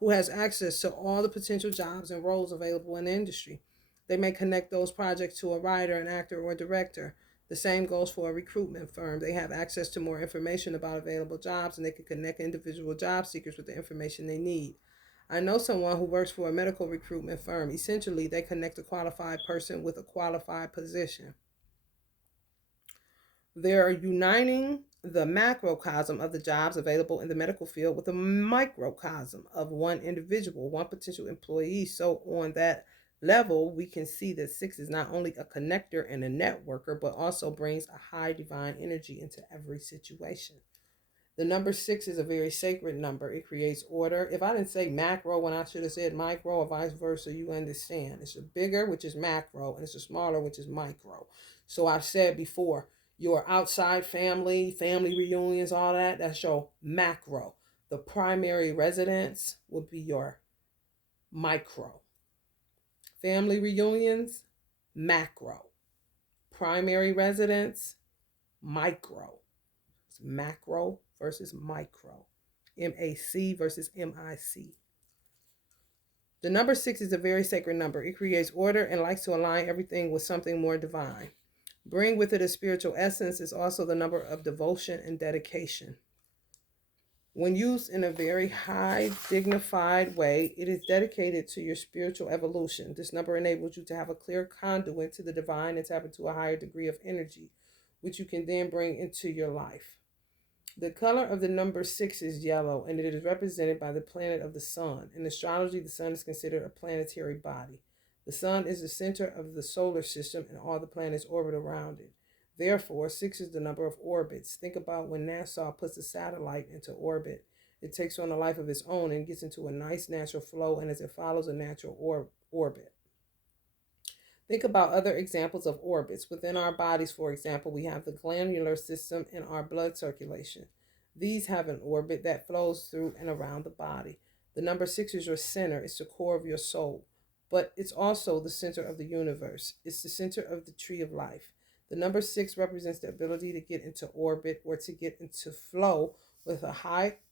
to all the potential jobs and roles available in the industry. They may connect those projects to a writer, an actor, or a director. The same goes for a recruitment firm. They have access to more information about available jobs, and they can connect individual job seekers with the information they need. I know someone who works for a medical recruitment firm. Essentially, they connect a qualified person with a qualified position. They're uniting the macrocosm of the jobs available in the medical field with the microcosm of one individual, one potential employee. So on that level, we can see that 6 is not only a connector and a networker, but also brings a high divine energy into every situation. The number 6 is a very sacred number. It creates order. If I didn't say macro when I should have said micro, or vice versa, you understand. It's a bigger, which is macro, and it's a smaller, which is micro. So I've said before, your outside family reunions, all that, that's your macro. The primary residence would be your micro. Family reunions, macro. Primary residence, micro. It's macro versus micro. MAC versus MIC. The number 6 is a very sacred number. It creates order and likes to align everything with something more divine. Bring with it a spiritual essence is also the number of devotion and dedication. When used in a very high, dignified way, it is dedicated to your spiritual evolution. This number enables you to have a clear conduit to the divine and tap into a higher degree of energy, which you can then bring into your life. The color of the number 6 is yellow, and it is represented by the planet of the sun. In astrology, the sun is considered a planetary body. The sun is the center of the solar system, and all the planets orbit around it. Therefore, 6 is the number of orbits. Think about when NASA puts a satellite into orbit. It takes on a life of its own and gets into a nice natural flow, and as it follows a natural orbit. Think about other examples of orbits. Within our bodies, for example, we have the glandular system and our blood circulation. These have an orbit that flows through and around the body. The number 6 is your center. It's the core of your soul. But it's also the center of the universe. It's the center of the tree of life. The number 6 represents the ability to get into orbit or to get into flow with a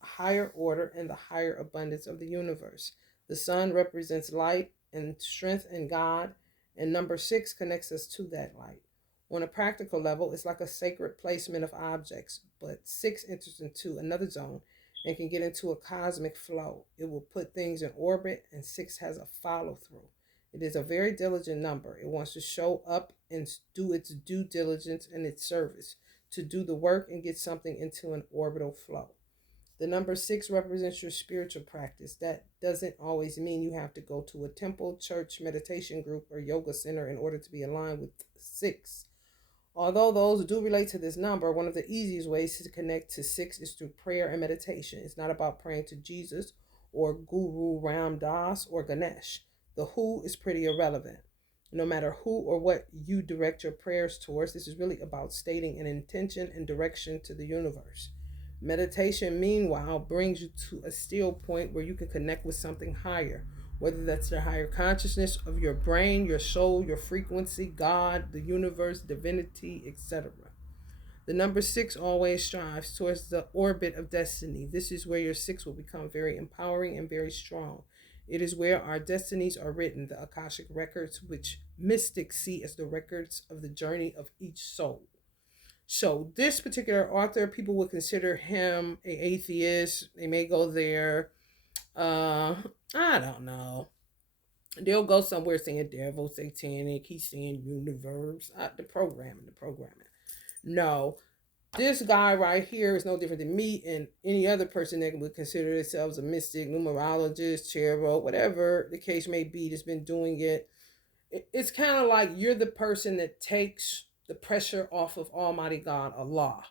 higher order and the higher abundance of the universe. The sun represents light and strength in God, and number 6 connects us to that light. On a practical level, it's like a sacred placement of objects, but 6 enters into another zone and can get into a cosmic flow. It will put things in orbit, and 6 has a follow through. It is a very diligent number. It wants to show up and do its due diligence and its service, to do the work and get something into an orbital flow. The number 6 represents your spiritual practice. That doesn't always mean you have to go to a temple, church, meditation group, or yoga center in order to be aligned with 6. Although those do relate to this number, one of the easiest ways to connect to 6 is through prayer and meditation. It's not about praying to Jesus or Guru Ram Das or Ganesh. The who is pretty irrelevant. No matter who or what you direct your prayers towards, this is really about stating an intention and direction to the universe. Meditation, meanwhile, brings you to a still point where you can connect with something higher, whether that's the higher consciousness of your brain, your soul, your frequency, God, the universe, divinity, etc. The number 6 always strives towards the orbit of destiny. This is where your 6 will become very empowering and very strong. It is where our destinies are written, the Akashic records, which mystics see as the records of the journey of each soul. So this particular author, people would consider him an atheist. They may go there. I don't know. They'll go somewhere saying devil, satanic. He's saying universe. The programming. No. This guy right here is no different than me and any other person that would consider themselves a mystic, numerologist, tarot, whatever the case may be, that's been doing it. It's kind of like you're the person that takes the pressure off of Almighty God, Allah,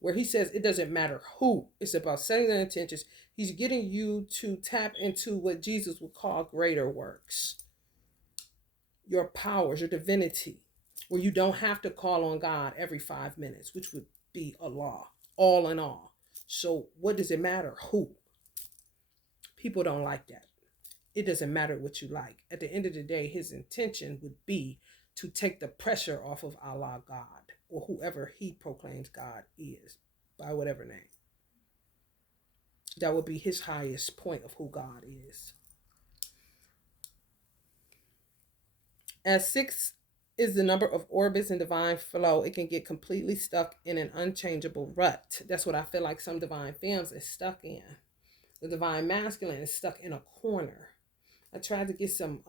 where he says it doesn't matter who. It's about setting the intentions. He's getting you to tap into what Jesus would call greater works. Your powers, your divinity, where you don't have to call on God every 5 minutes, which would be Allah, all in all. So what does it matter who? People don't like that. It doesn't matter what you like. At the end of the day, his intention would be to take the pressure off of Allah, God, or whoever he proclaims God is, by whatever name. That would be his highest point of who God is. As 6 is the number of orbits and divine flow, it can get completely stuck in an unchangeable rut. That's what I feel like some divine femmes is stuck in. The divine masculine is stuck in a corner. I tried to get some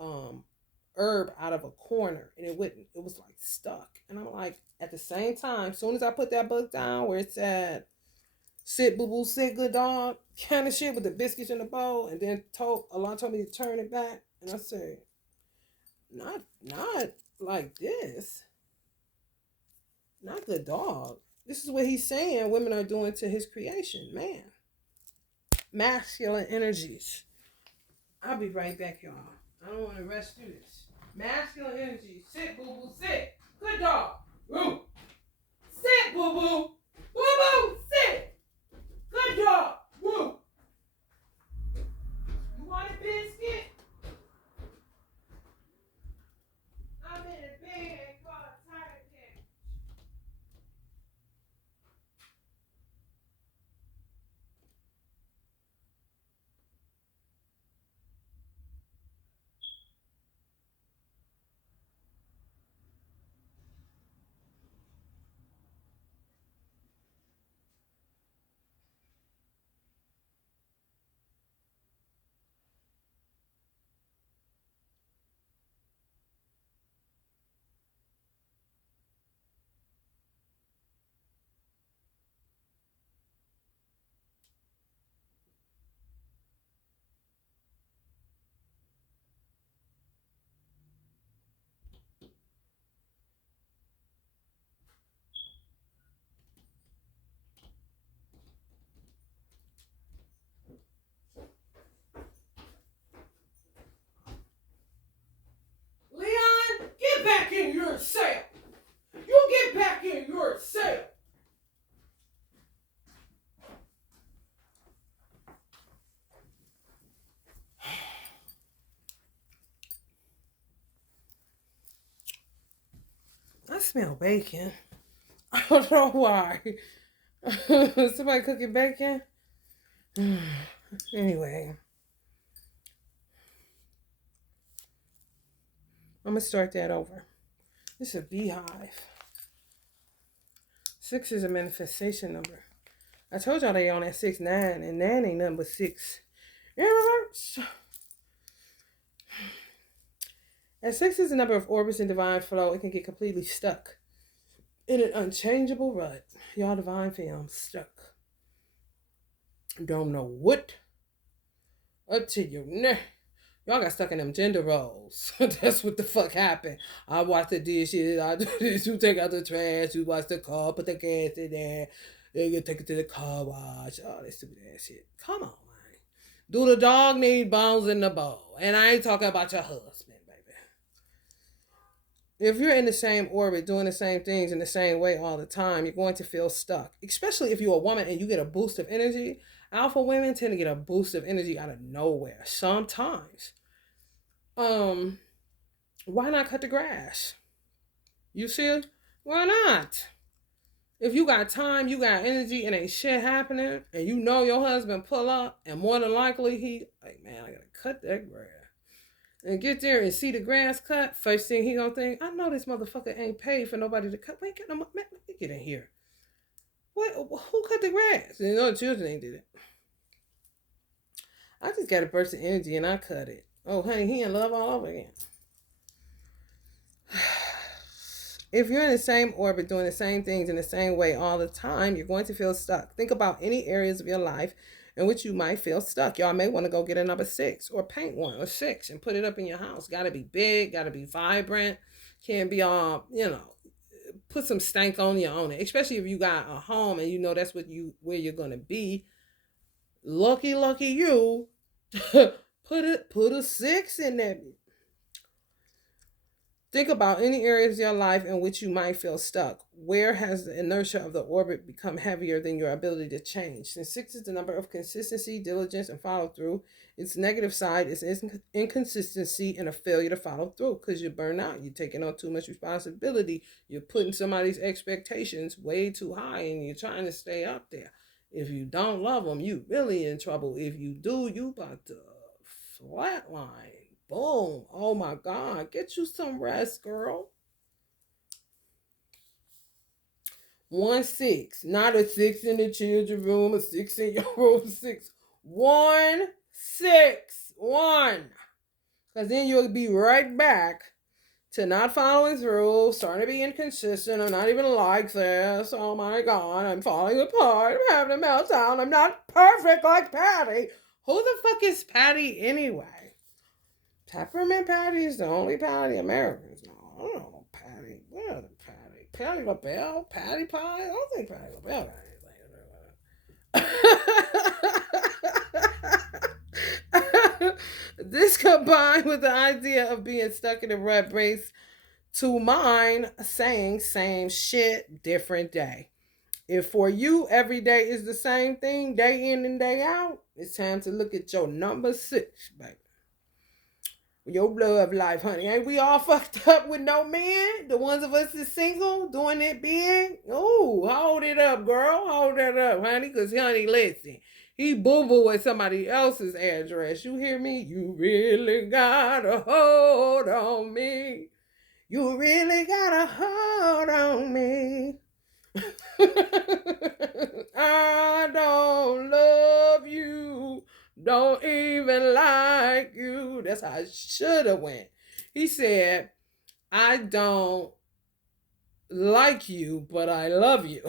herb out of a corner and it wouldn't. It was like stuck. And I'm like, at the same time, as soon as I put that book down where it said, sit boo boo, sit good dog, kind of shit with the biscuits in the bowl, and then Allah told me to turn it back. And I said, not like this. Not good dog. This is what he's saying women are doing to his creation, man. Masculine energies. I'll be right back, y'all. I don't want to rush through this. Masculine energy. Sit, boo boo, sit. Good dog. Woo. Sit, boo boo. Boo boo, sit. Good dog. Woo. You want a biscuit? I'm in the bed. back in yourself. You get back in yourself. I smell bacon. I don't know why. Somebody cooking bacon? Anyway. I'm going to start that over. This is a beehive. 6 is a manifestation number. I told y'all they on that 6, 9, and 9 ain't nothing but 6 in reverse. As 6 is the number of orbits in divine flow, it can get completely stuck in an unchangeable rut. Y'all divine fam stuck. Don't know what up to your neck. Y'all got stuck in them gender roles. That's what the fuck happened. I wash the dishes, I do this, you take out the trash, you wash the car, put the gas in there, then you take it to the car wash. All that stupid ass shit. Come on, man. Do the dog need bones in the bowl? And I ain't talking about your husband, baby. If you're in the same orbit, doing the same things in the same way all the time, you're going to feel stuck. Especially if you're a woman and you get a boost of energy. Alpha women tend to get a boost of energy out of nowhere. Sometimes. Why not cut the grass? You see? Why not? If you got time, you got energy, and ain't shit happening, and you know your husband pull up, and more than likely he, like, man, I gotta cut that grass. And get there and see the grass cut, first thing he gonna think, I know this motherfucker ain't paid for nobody to cut. Wait, get him, man, let me get in here. What? Who cut the grass? You know the children ain't did it. I just got a burst of energy and I cut it. Oh, honey, he in love all over again. If you're in the same orbit, doing the same things in the same way all the time, you're going to feel stuck. Think about any areas of your life in which you might feel stuck. Y'all may want to go get a number 6 or paint one or 6 and put it up in your house. Got to be big, got to be vibrant. Can't be all, put some stank on you on it. Especially if you got a home and you know that's where you're going to be. Lucky you. Put a 6 in there. Think about any areas of your life in which you might feel stuck. Where has the inertia of the orbit become heavier than your ability to change? Since 6 is the number of consistency, diligence, and follow through, its negative side is inconsistency and a failure to follow through because you burn out. You're taking on too much responsibility. You're putting somebody's expectations way too high and you're trying to stay up there. If you don't love them, you really in trouble. If you do, you about to flatline. Boom. Oh my God. Get you some rest, girl. 1 6. Not a 6 in the children's room, a 6 in your room, 6. 1 6. 1. Because then you'll be right back to not following through, starting to be inconsistent. I'm not even like this. Oh my God. I'm falling apart. I'm having a meltdown. I'm not perfect like Patty. Who the fuck is Patty anyway? Peppermint Patty is the only Patty Americans know. I don't know Patty. What other Patty? Patty LaBelle? Patty Pie? I don't think Patty LaBelle got anything. This combined with the idea of being stuck in a rat race to mine saying same shit, different day. If for you every day is the same thing, day in and day out, it's time to look at your number 6, baby. Your love life, honey. Ain't we all fucked up with no man? The ones of us is single, doing it big? Ooh, hold it up, girl. Hold that up, honey. Because, honey, listen. He boo-boo at somebody else's address. You hear me? You really got a hold on me. You really got a hold on me. I don't love you. Don't even like you. That's how I should have went. He said, I don't like you, but I love you.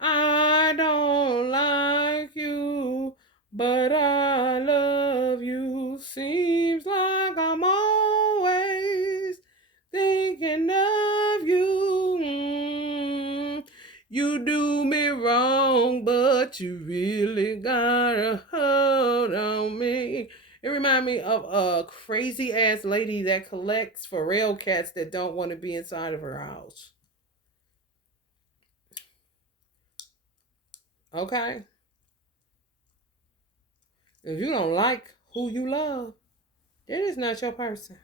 I don't like you, but I love you. Seems like I'm always thinking of you. You do me wrong, but you really got a hold on me. It remind me of a crazy ass lady that collects feral cats that don't want to be inside of her house. Okay? If you don't like who you love, that is not your person.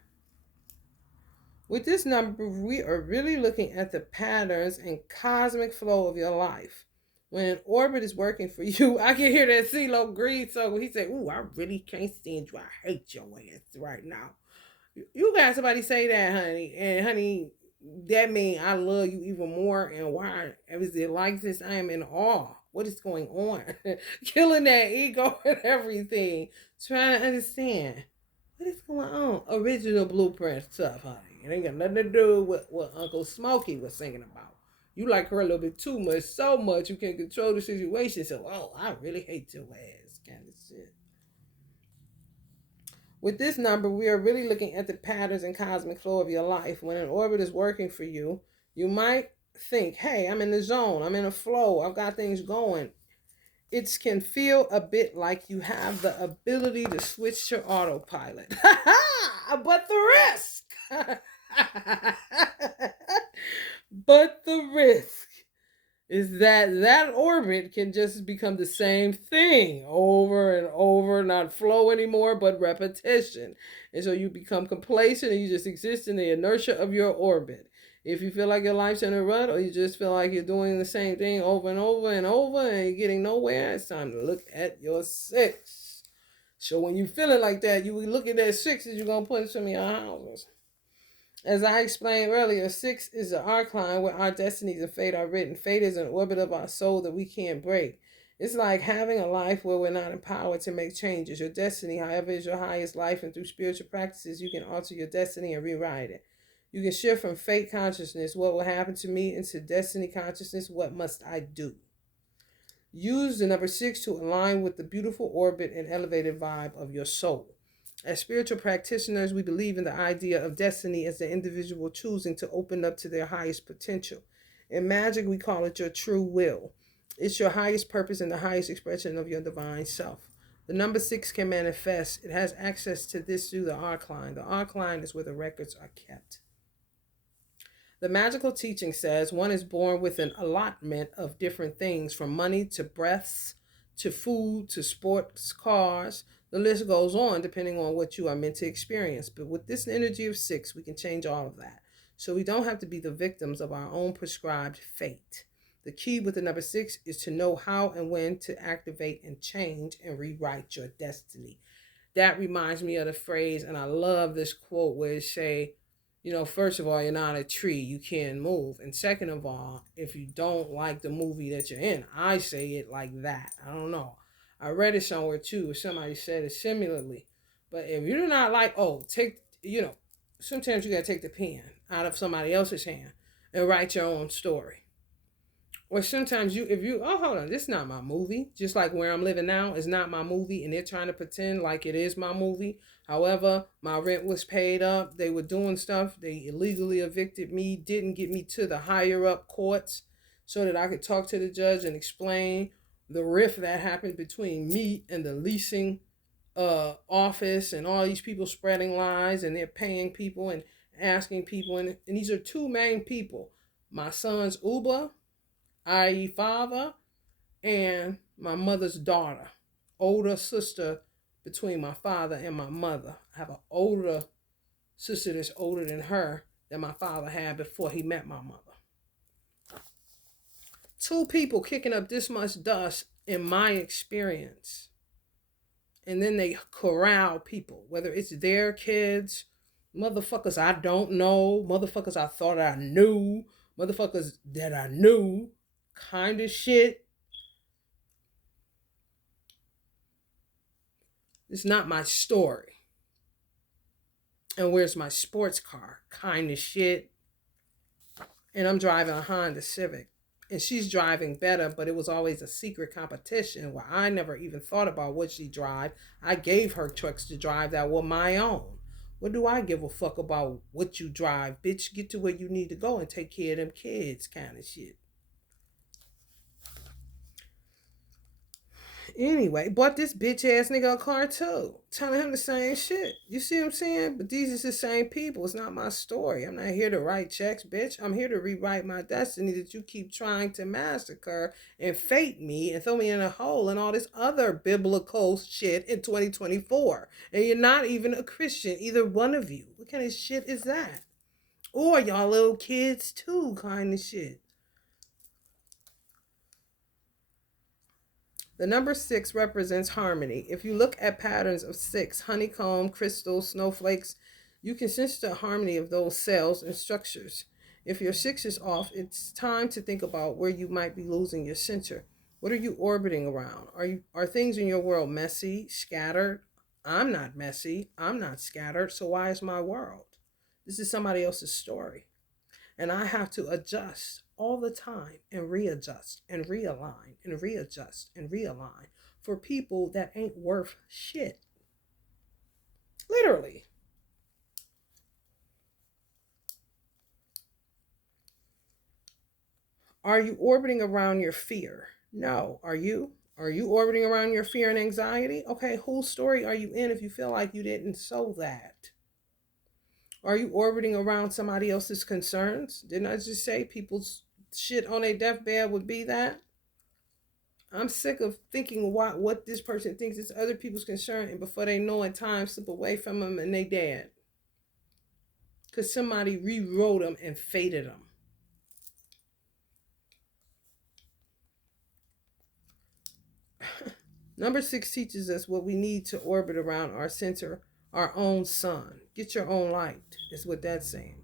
With this number, we are really looking at the patterns and cosmic flow of your life. When an orbit is working for you, I can hear that CeeLo Green song when he said, "Ooh, I really can't stand you. I hate your ass right now." You got somebody say that, honey, and honey, that means I love you even more. And why is it like this? I am in awe. What is going on? Killing that ego and everything. Trying to understand what is going on. Original blueprint stuff, honey. It ain't got nothing to do with what Uncle Smokey was singing about. You like her a little bit too much, so much you can control the situation. So, oh, I really hate your ass, kind of shit. With this number, we are really looking at the patterns and cosmic flow of your life. When an orbit is working for you, you might think, hey, I'm in the zone, I'm in a flow, I've got things going. It can feel a bit like you have the ability to switch to autopilot. But the risk. But the risk is that orbit can just become the same thing over and over, not flow anymore, but repetition. And so you become complacent and you just exist in the inertia of your orbit. If you feel like your life's in a rut, or you just feel like you're doing the same thing over and over and over and you're getting nowhere, it's time to look at your six. So when you're feeling like that, you look at that sixes you're going to put in some of your houses. As I explained earlier, six is the arcline where our destinies and fate are written. Fate is an orbit of our soul that we can't break. It's like having a life where we're not empowered to make changes. Your destiny, however, is your highest life, and through spiritual practices, you can alter your destiny and rewrite it. You can shift from fate consciousness, what will happen to me, into destiny consciousness, what must I do? Use the number six to align with the beautiful orbit and elevated vibe of your soul. As spiritual practitioners, we believe in the idea of destiny as the individual choosing to open up to their highest potential. In magic, we call it your true will. It's your highest purpose and the highest expression of your divine self. The number six can manifest. It has access to this through the arc line. The arc line is where the records are kept. The magical teaching says one is born with an allotment of different things, from money to breaths to food to sports cars. The list goes on depending on what you are meant to experience. But with this energy of six, we can change all of that. So we don't have to be the victims of our own prescribed fate. The key with the number six is to know how and when to activate and change and rewrite your destiny. That reminds me of the phrase, and I love this quote where it say, first of all, you're not a tree, you can't move. And second of all, if you don't like the movie that you're in, I say it like that. I don't know. I read it somewhere too, somebody said it similarly. But if you do not like, sometimes you gotta take the pen out of somebody else's hand and write your own story. Or sometimes hold on, this is not my movie. Just like Where I'm Living Now is not my movie, and they're trying to pretend like it is my movie. However, my rent was paid up. They were doing stuff. They illegally evicted me, didn't get me to the higher up courts so that I could talk to the judge and explain the rift that happened between me and the leasing office, and all these people spreading lies, and they're paying people and asking people. And these are two main people. My son's Uber, i.e. father, and my mother's daughter, older sister between my father and my mother. I have an older sister that's older than her that my father had before he met my mother. Two people kicking up this much dust in my experience. And then they corral people, whether it's their kids, motherfuckers I don't know, motherfuckers I thought I knew, motherfuckers that I knew, kind of shit. It's not my story. And where's my sports car? Kind of shit. And I'm driving a Honda Civic. And she's driving better, but it was always a secret competition where I never even thought about what she drive. I gave her trucks to drive that were my own. What do I give a fuck about what you drive? Bitch, get to where you need to go and take care of them kids, kind of shit. Anyway, bought this bitch ass nigga a car too, telling him the same shit. You see what I'm saying? But these is the same people. It's not my story. I'm not here to write checks, bitch. I'm here to rewrite my destiny that you keep trying to massacre and fate me and throw me in a hole and all this other biblical shit in 2024. And you're not even a Christian, either one of you. What kind of shit is that? Or y'all little kids too, kind of shit. The number 6 represents harmony. If you look at patterns of 6, honeycomb, crystals, snowflakes, you can sense the harmony of those cells and structures. If your 6 is off, it's time to think about where you might be losing your center. What are you orbiting around? Are things in your world messy, scattered? I'm not messy. I'm not scattered. So why is my world? This is somebody else's story. And I have to adjust all the time and readjust and realign and readjust and realign for people that ain't worth shit. Literally. Are you orbiting around your fear? No. Are you? Are you orbiting around your fear and anxiety? Okay, whose story are you in if you feel like you didn't sow that? Are you orbiting around somebody else's concerns? Didn't I just say people's shit on their deathbed would be that? I'm sick of thinking what this person thinks is other people's concern, and before they know it, time slip away from them and they dead. Because somebody rewrote them and faded them. Number 6 teaches us what we need to orbit around our center, our own sun. Get your own light, is what that's saying.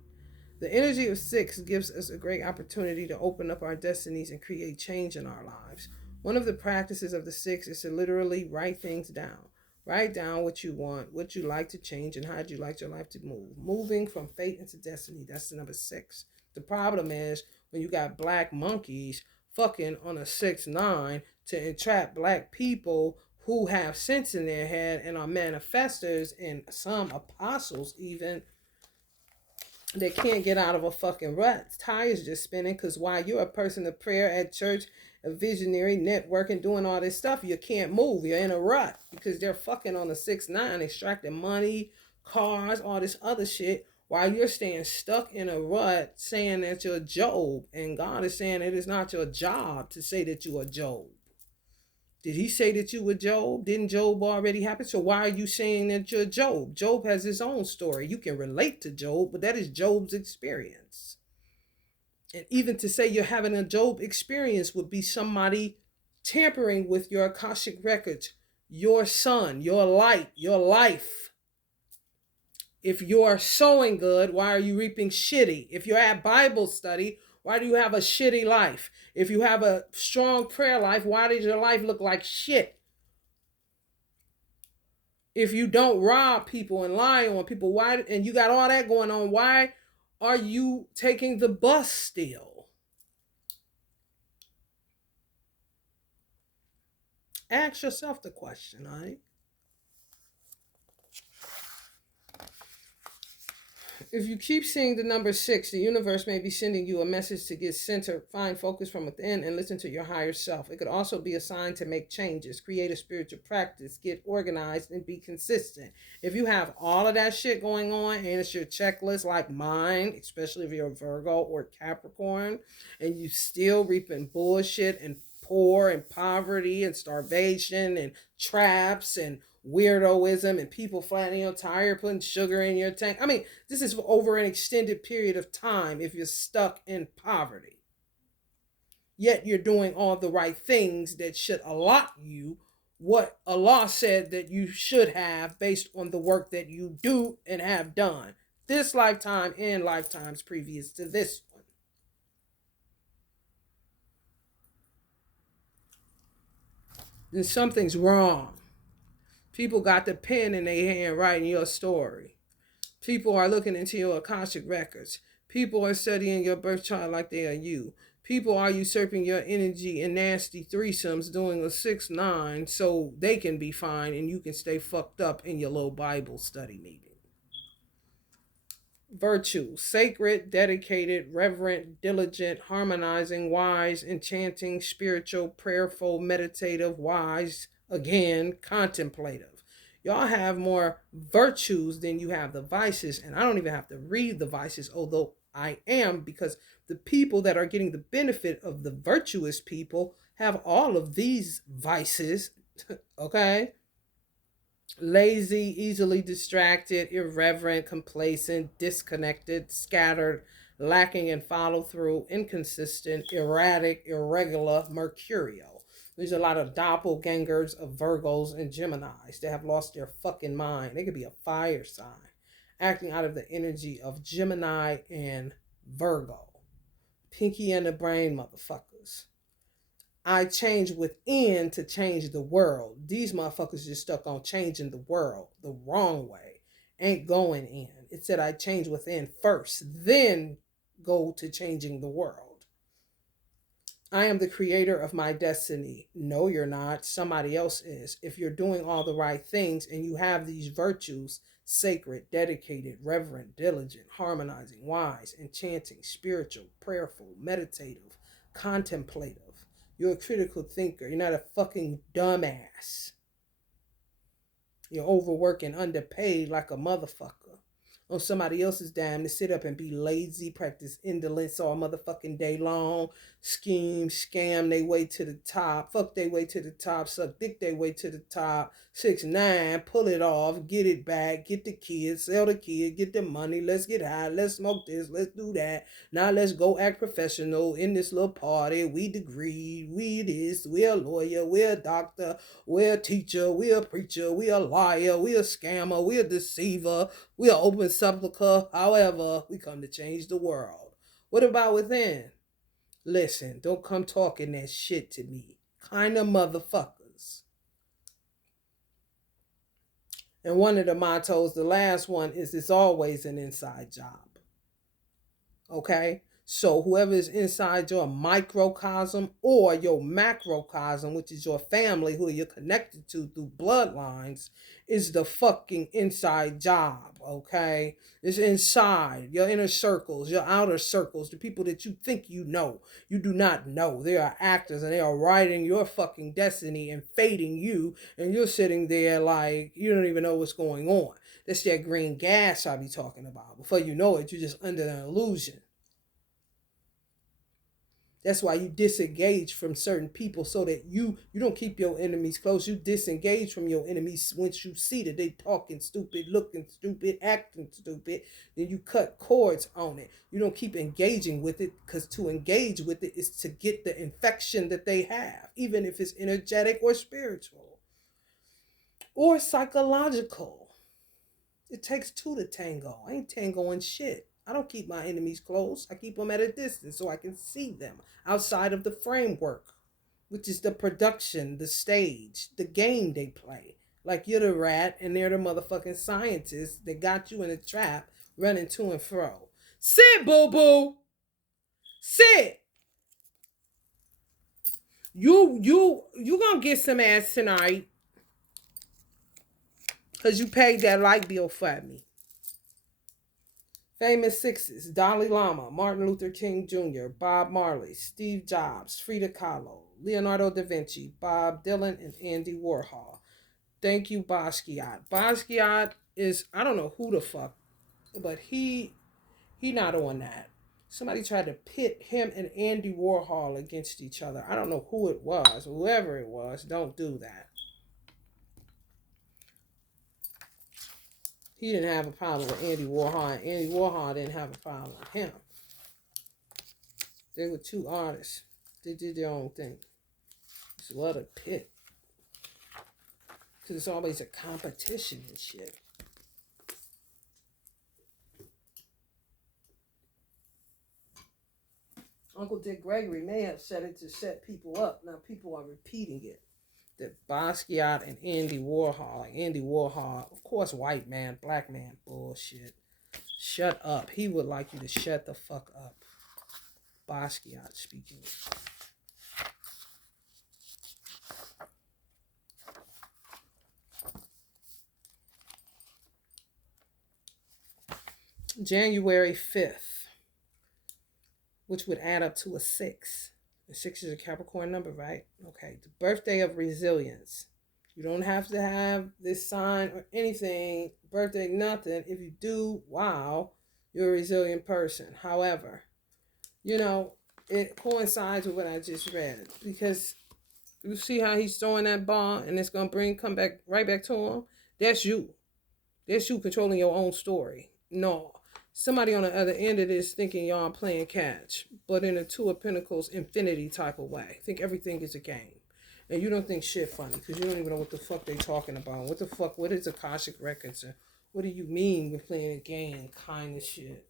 The energy of 6 gives us a great opportunity to open up our destinies and create change in our lives. One of the practices of the 6 is to literally write things down. Write down what you want, what you like to change, and how you like your life to move. Moving from fate into destiny. That's the number 6. The problem is when you got black monkeys fucking on a 6-9 to entrap black people who have sense in their head and are manifestors and some apostles even, they can't get out of a fucking rut. Tires just spinning because while you're a person of prayer at church, a visionary, networking, doing all this stuff, you can't move. You're in a rut because they're fucking on the 6-9, extracting money, cars, all this other shit, while you're staying stuck in a rut saying that you're Job. And God is saying it is not your job to say that you are Job. Did he say that you were Job? Didn't Job already happen? So why are you saying that you're Job? Job has his own story. You can relate to Job, but that is Job's experience. And even to say you're having a Job experience would be somebody tampering with your Akashic records, your sun, your light, your life. If you're sowing good, why are you reaping shitty? If you're at Bible study, why do you have a shitty life? If you have a strong prayer life, why does your life look like shit? If you don't rob people and lie on people, why, and you got all that going on, why are you taking the bus still? Ask yourself the question, honey. If you keep seeing the number 6, the universe may be sending you a message to get centered, find focus from within, and listen to your higher self. It could also be a sign to make changes, create a spiritual practice, get organized, and be consistent. If you have all of that shit going on, and it's your checklist like mine, especially if you're a Virgo or Capricorn, and you still reaping bullshit and poor and poverty and starvation and traps and weirdoism and people flattening your tire, putting sugar in your tank. I mean, this is over an extended period of time if you're stuck in poverty. Yet you're doing all the right things that should allot you what Allah said that you should have based on the work that you do and have done this lifetime and lifetimes previous to this one. Then something's wrong. People got the pen in their hand writing your story. People are looking into your Akashic records. People are studying your birth chart like they are you. People are usurping your energy in nasty threesomes doing a 6-9 so they can be fine and you can stay fucked up in your little Bible study meeting. Virtue: sacred, dedicated, reverent, diligent, harmonizing, wise, enchanting, spiritual, prayerful, meditative, wise, Again, contemplative. Y'all have more virtues than you have the vices, and I don't even have to read the vices, although I am, because the people that are getting the benefit of the virtuous people have all of these vices. Okay? Lazy, easily distracted, irreverent, complacent, disconnected, scattered, lacking in follow through, inconsistent, erratic, irregular, mercurial. There's a lot of doppelgangers of Virgos and Geminis that have lost their fucking mind. They could be a fire sign, acting out of the energy of Gemini and Virgo. Pinky and the brain, motherfuckers. I change within to change the world. These motherfuckers just stuck on changing the world the wrong way. Ain't going in. It said I change within first, then go to changing the world. I am the creator of my destiny. No, you're not. Somebody else is. If you're doing all the right things and you have these virtues, sacred, dedicated, reverent, diligent, harmonizing, wise, enchanting, spiritual, prayerful, meditative, contemplative. You're a critical thinker. You're not a fucking dumbass. You're overworking, underpaid like a motherfucker. On somebody else's dime to sit up and be lazy, practice indolence all motherfucking day long, scheme, scam they way to the top, fuck they way to the top, suck dick they way to the top, 6ix9ine, pull it off, get it back, get the kids, sell the kid, get the money, let's get high, let's smoke this, let's do that. Now let's go act professional in this little party. We degree, we this, we're a lawyer, we're a doctor, we're a teacher, we're a preacher, we're a liar, we're a scammer, we're a deceiver, we're an open sepulcher. However, we come to change the world. What about within? Listen, don't come talking that shit to me. Kind of motherfuckers. And one of the mottos, the last one, is it's always an inside job. Okay? So whoever is inside your microcosm or your macrocosm, which is your family, who you're connected to through bloodlines, is the fucking inside job, okay? It's inside your inner circles, your outer circles, the people that you think you know. You do not know. They are actors and they are writing your fucking destiny and fating you, and you're sitting there like you don't even know what's going on. That's that green gas I be talking about. Before you know it, you're just under an illusion. That's why you disengage from certain people so that you don't keep your enemies close. You disengage from your enemies once you see that they talking stupid, looking stupid, acting stupid. Then you cut cords on it. You don't keep engaging with it, because to engage with it is to get the infection that they have, even if it's energetic or spiritual or psychological. It takes two to tango. I ain't tangoing shit. I don't keep my enemies close. I keep them at a distance so I can see them outside of the framework, which is the production, the stage, the game they play. Like you're the rat and they're the motherfucking scientists that got you in a trap running to and fro. Sit, boo-boo. Sit. You gonna get some ass tonight because you paid that light bill for me. Famous sixes: Dalai Lama, Martin Luther King Jr., Bob Marley, Steve Jobs, Frida Kahlo, Leonardo da Vinci, Bob Dylan, and Andy Warhol. Thank you, Basquiat. Basquiat is, I don't know who the fuck, but he not on that. Somebody tried to pit him and Andy Warhol against each other. I don't know who it was. Whoever it was, don't do that. He didn't have a problem with Andy Warhol, and Andy Warhol didn't have a problem with him. They were two artists. They did their own thing. It's a lot of pit. Because it's always a competition and shit. Uncle Dick Gregory may have said it to set people up. Now people are repeating it. That Basquiat and Andy Warhol. Like Andy Warhol, of course, white man, black man, bullshit. Shut up. He would like you to shut the fuck up. Basquiat speaking. January 5th, which would add up to a 6. The 6 is a Capricorn number, right? Okay. The birthday of resilience. You don't have to have this sign or anything, birthday, nothing. If you do, wow, you're a resilient person. However, you know, it coincides with what I just read because you see how he's throwing that ball and it's gonna come back right back to him. That's you. That's you controlling your own story. No. Somebody on the other end of this thinking y'all playing catch, but in a Two of Pentacles infinity type of way. Think everything is a game. And you don't think shit funny because you don't even know what the fuck they talking about. What the fuck, what is Akashic Records? What do you mean we're playing a game kind of shit?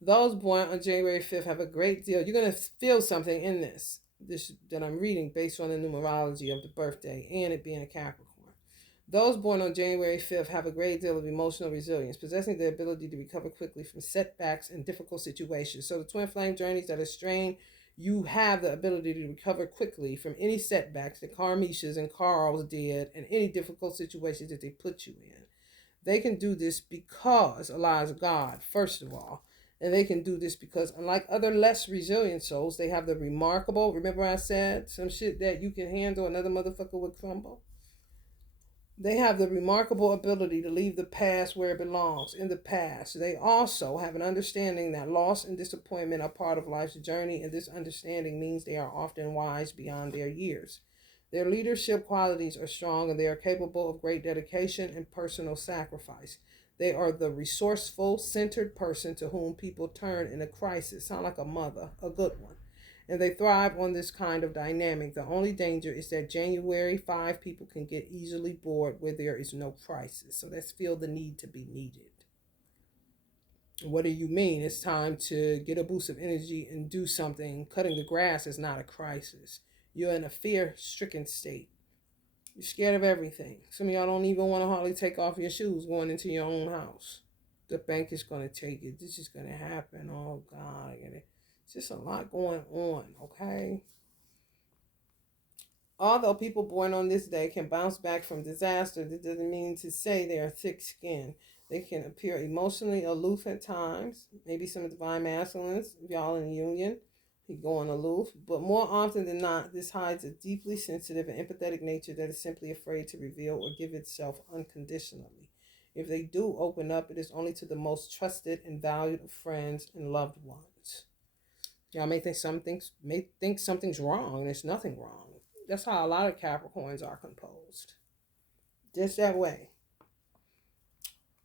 Those born on January 5th have a great deal. You're going to feel something in this that I'm reading based on the numerology of the birthday and it being a Capricorn. Those born on January 5th have a great deal of emotional resilience, possessing the ability to recover quickly from setbacks and difficult situations. So the twin flame journeys that are strained, you have the ability to recover quickly from any setbacks that Carmishas and Carls did and any difficult situations that they put you in. They can do this because Allah is God, first of all. And they can do this because, unlike other less resilient souls, they have the remarkable, remember I said, some shit that you can handle, another motherfucker would crumble. They have the remarkable ability to leave the past where it belongs, in the past. They also have an understanding that loss and disappointment are part of life's journey, and this understanding means they are often wise beyond their years. Their leadership qualities are strong, and they are capable of great dedication and personal sacrifice. They are the resourceful, centered person to whom people turn in a crisis. Sound like a mother, a good one. And they thrive on this kind of dynamic. The only danger is that January 5 people can get easily bored where there is no crisis. So let's feel the need to be needed. What do you mean? It's time to get a boost of energy and do something. Cutting the grass is not a crisis. You're in a fear-stricken state. You're scared of everything. Some of y'all don't even want to hardly take off your shoes going into your own house. The bank is going to take it. This is going to happen. Oh, God. It's just a lot going on, okay? Although people born on this day can bounce back from disaster, that doesn't mean to say they are thick-skinned. They can appear emotionally aloof at times. Maybe some divine masculines, if y'all in the union, he going aloof. But more often than not, this hides a deeply sensitive and empathetic nature that is simply afraid to reveal or give itself unconditionally. If they do open up, it is only to the most trusted and valued of friends and loved ones. Y'all may think something's wrong, and there's nothing wrong. That's how a lot of Capricorns are composed. Just that way.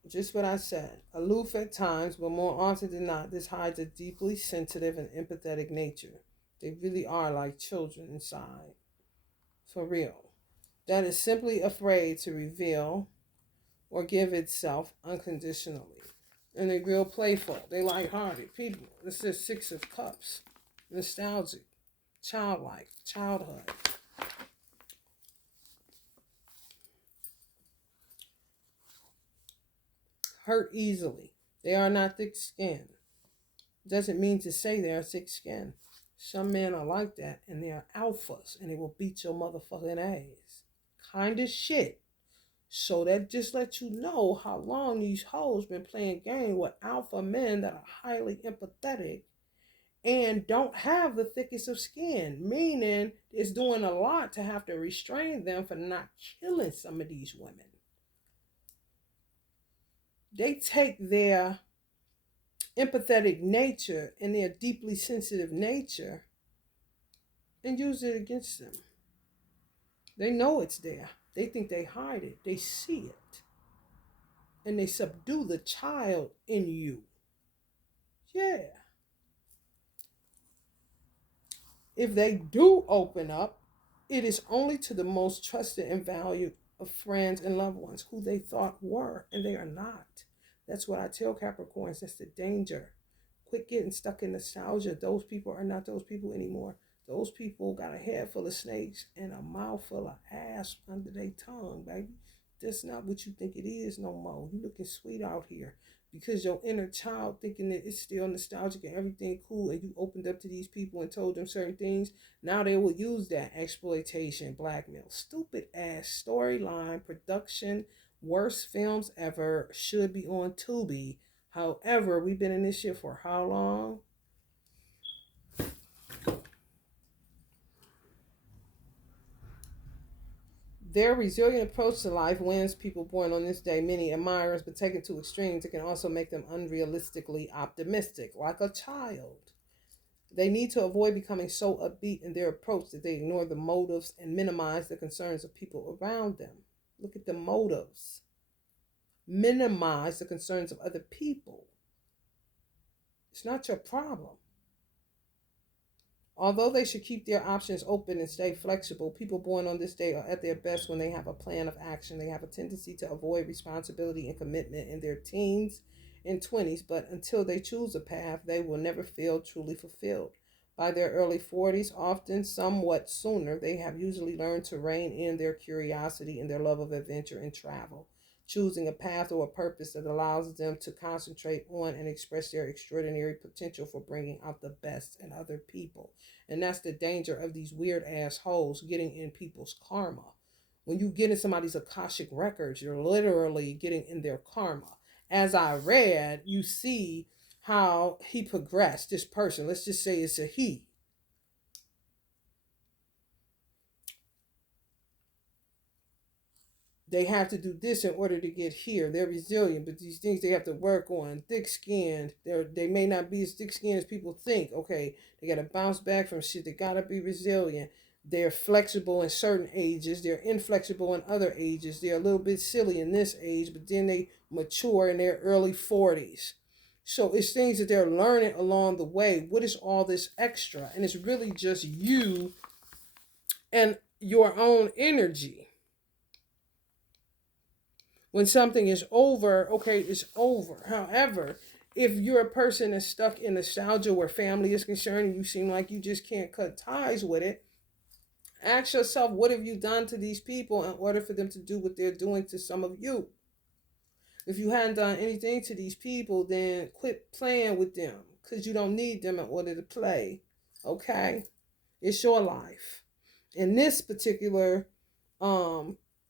Just what I said. Aloof at times, but more often than not, this hides a deeply sensitive and empathetic nature. They really are like children inside. For real. That is simply afraid to reveal or give itself unconditionally. And they're real playful. They light-hearted people. This is Six of Cups. Nostalgic. Childlike. Childhood. Hurt easily. They are not thick-skinned. Doesn't mean to say they are thick-skinned. Some men are like that, and they are alphas, and they will beat your motherfucking ass. Kind of shit. So that just lets you know how long these hoes been playing game with alpha men that are highly empathetic and don't have the thickest of skin, meaning it's doing a lot to have to restrain them for not killing some of these women. They take their empathetic nature and their deeply sensitive nature and use it against them. They know it's there. They think they hide it. They see it. And they subdue the child in you. Yeah. If they do open up, it is only to the most trusted and valued of friends and loved ones who they thought were, and they are not. That's what I tell Capricorns. That's the danger. Quit getting stuck in nostalgia. Those people are not those people anymore. Those people got a head full of snakes and a mouth full of ass under their tongue, baby. That's not what you think it is no more. You looking sweet out here because your inner child thinking that it's still nostalgic and everything cool, and you opened up to these people and told them certain things. Now they will use that exploitation, blackmail, stupid ass storyline, production, worst films ever, should be on Tubi. However, we've been in this shit for how long? Their resilient approach to life wins people born on this day many admirers, but taken to extremes, it can also make them unrealistically optimistic, like a child. They need to avoid becoming so upbeat in their approach that they ignore the motives and minimize the concerns of people around them. Look at the motives. Minimize the concerns of other people. It's not your problem. Although they should keep their options open and stay flexible, people born on this day are at their best when they have a plan of action. They have a tendency to avoid responsibility and commitment in their teens and 20s, but until they choose a path, they will never feel truly fulfilled. By their early 40s, often somewhat sooner, they have usually learned to rein in their curiosity and their love of adventure and travel, choosing a path or a purpose that allows them to concentrate on and express their extraordinary potential for bringing out the best in other people. And that's the danger of these weird assholes getting in people's karma. When you get in somebody's Akashic records, you're literally getting in their karma. As I read, you see how he progressed. This person, let's just say it's a he. They have to do this in order to get here. They're resilient, but these things they have to work on. Thick-skinned. They may not be as thick-skinned as people think. Okay, they got to bounce back from shit. They got to be resilient. They're flexible in certain ages. They're inflexible in other ages. They're a little bit silly in this age, but then they mature in their early 40s. So it's things that they're learning along the way. What is all this extra? And it's really just you and your own energy. When something is over, okay, it's over. However, if you're a person that's stuck in nostalgia where family is concerned and you seem like you just can't cut ties with it, ask yourself, what have you done to these people in order for them to do what they're doing to some of you? If you hadn't done anything to these people, then quit playing with them because you don't need them in order to play. Okay? It's your life. In this particular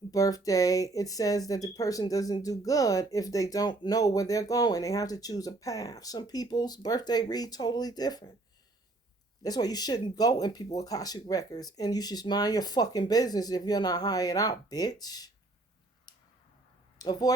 birthday, it says that the person doesn't do good if they don't know where they're going. They have to choose a path. Some people's birthday read totally different. That's why you shouldn't go in people Akashic records, and you should mind your fucking business if you're not hired out, bitch. Avoid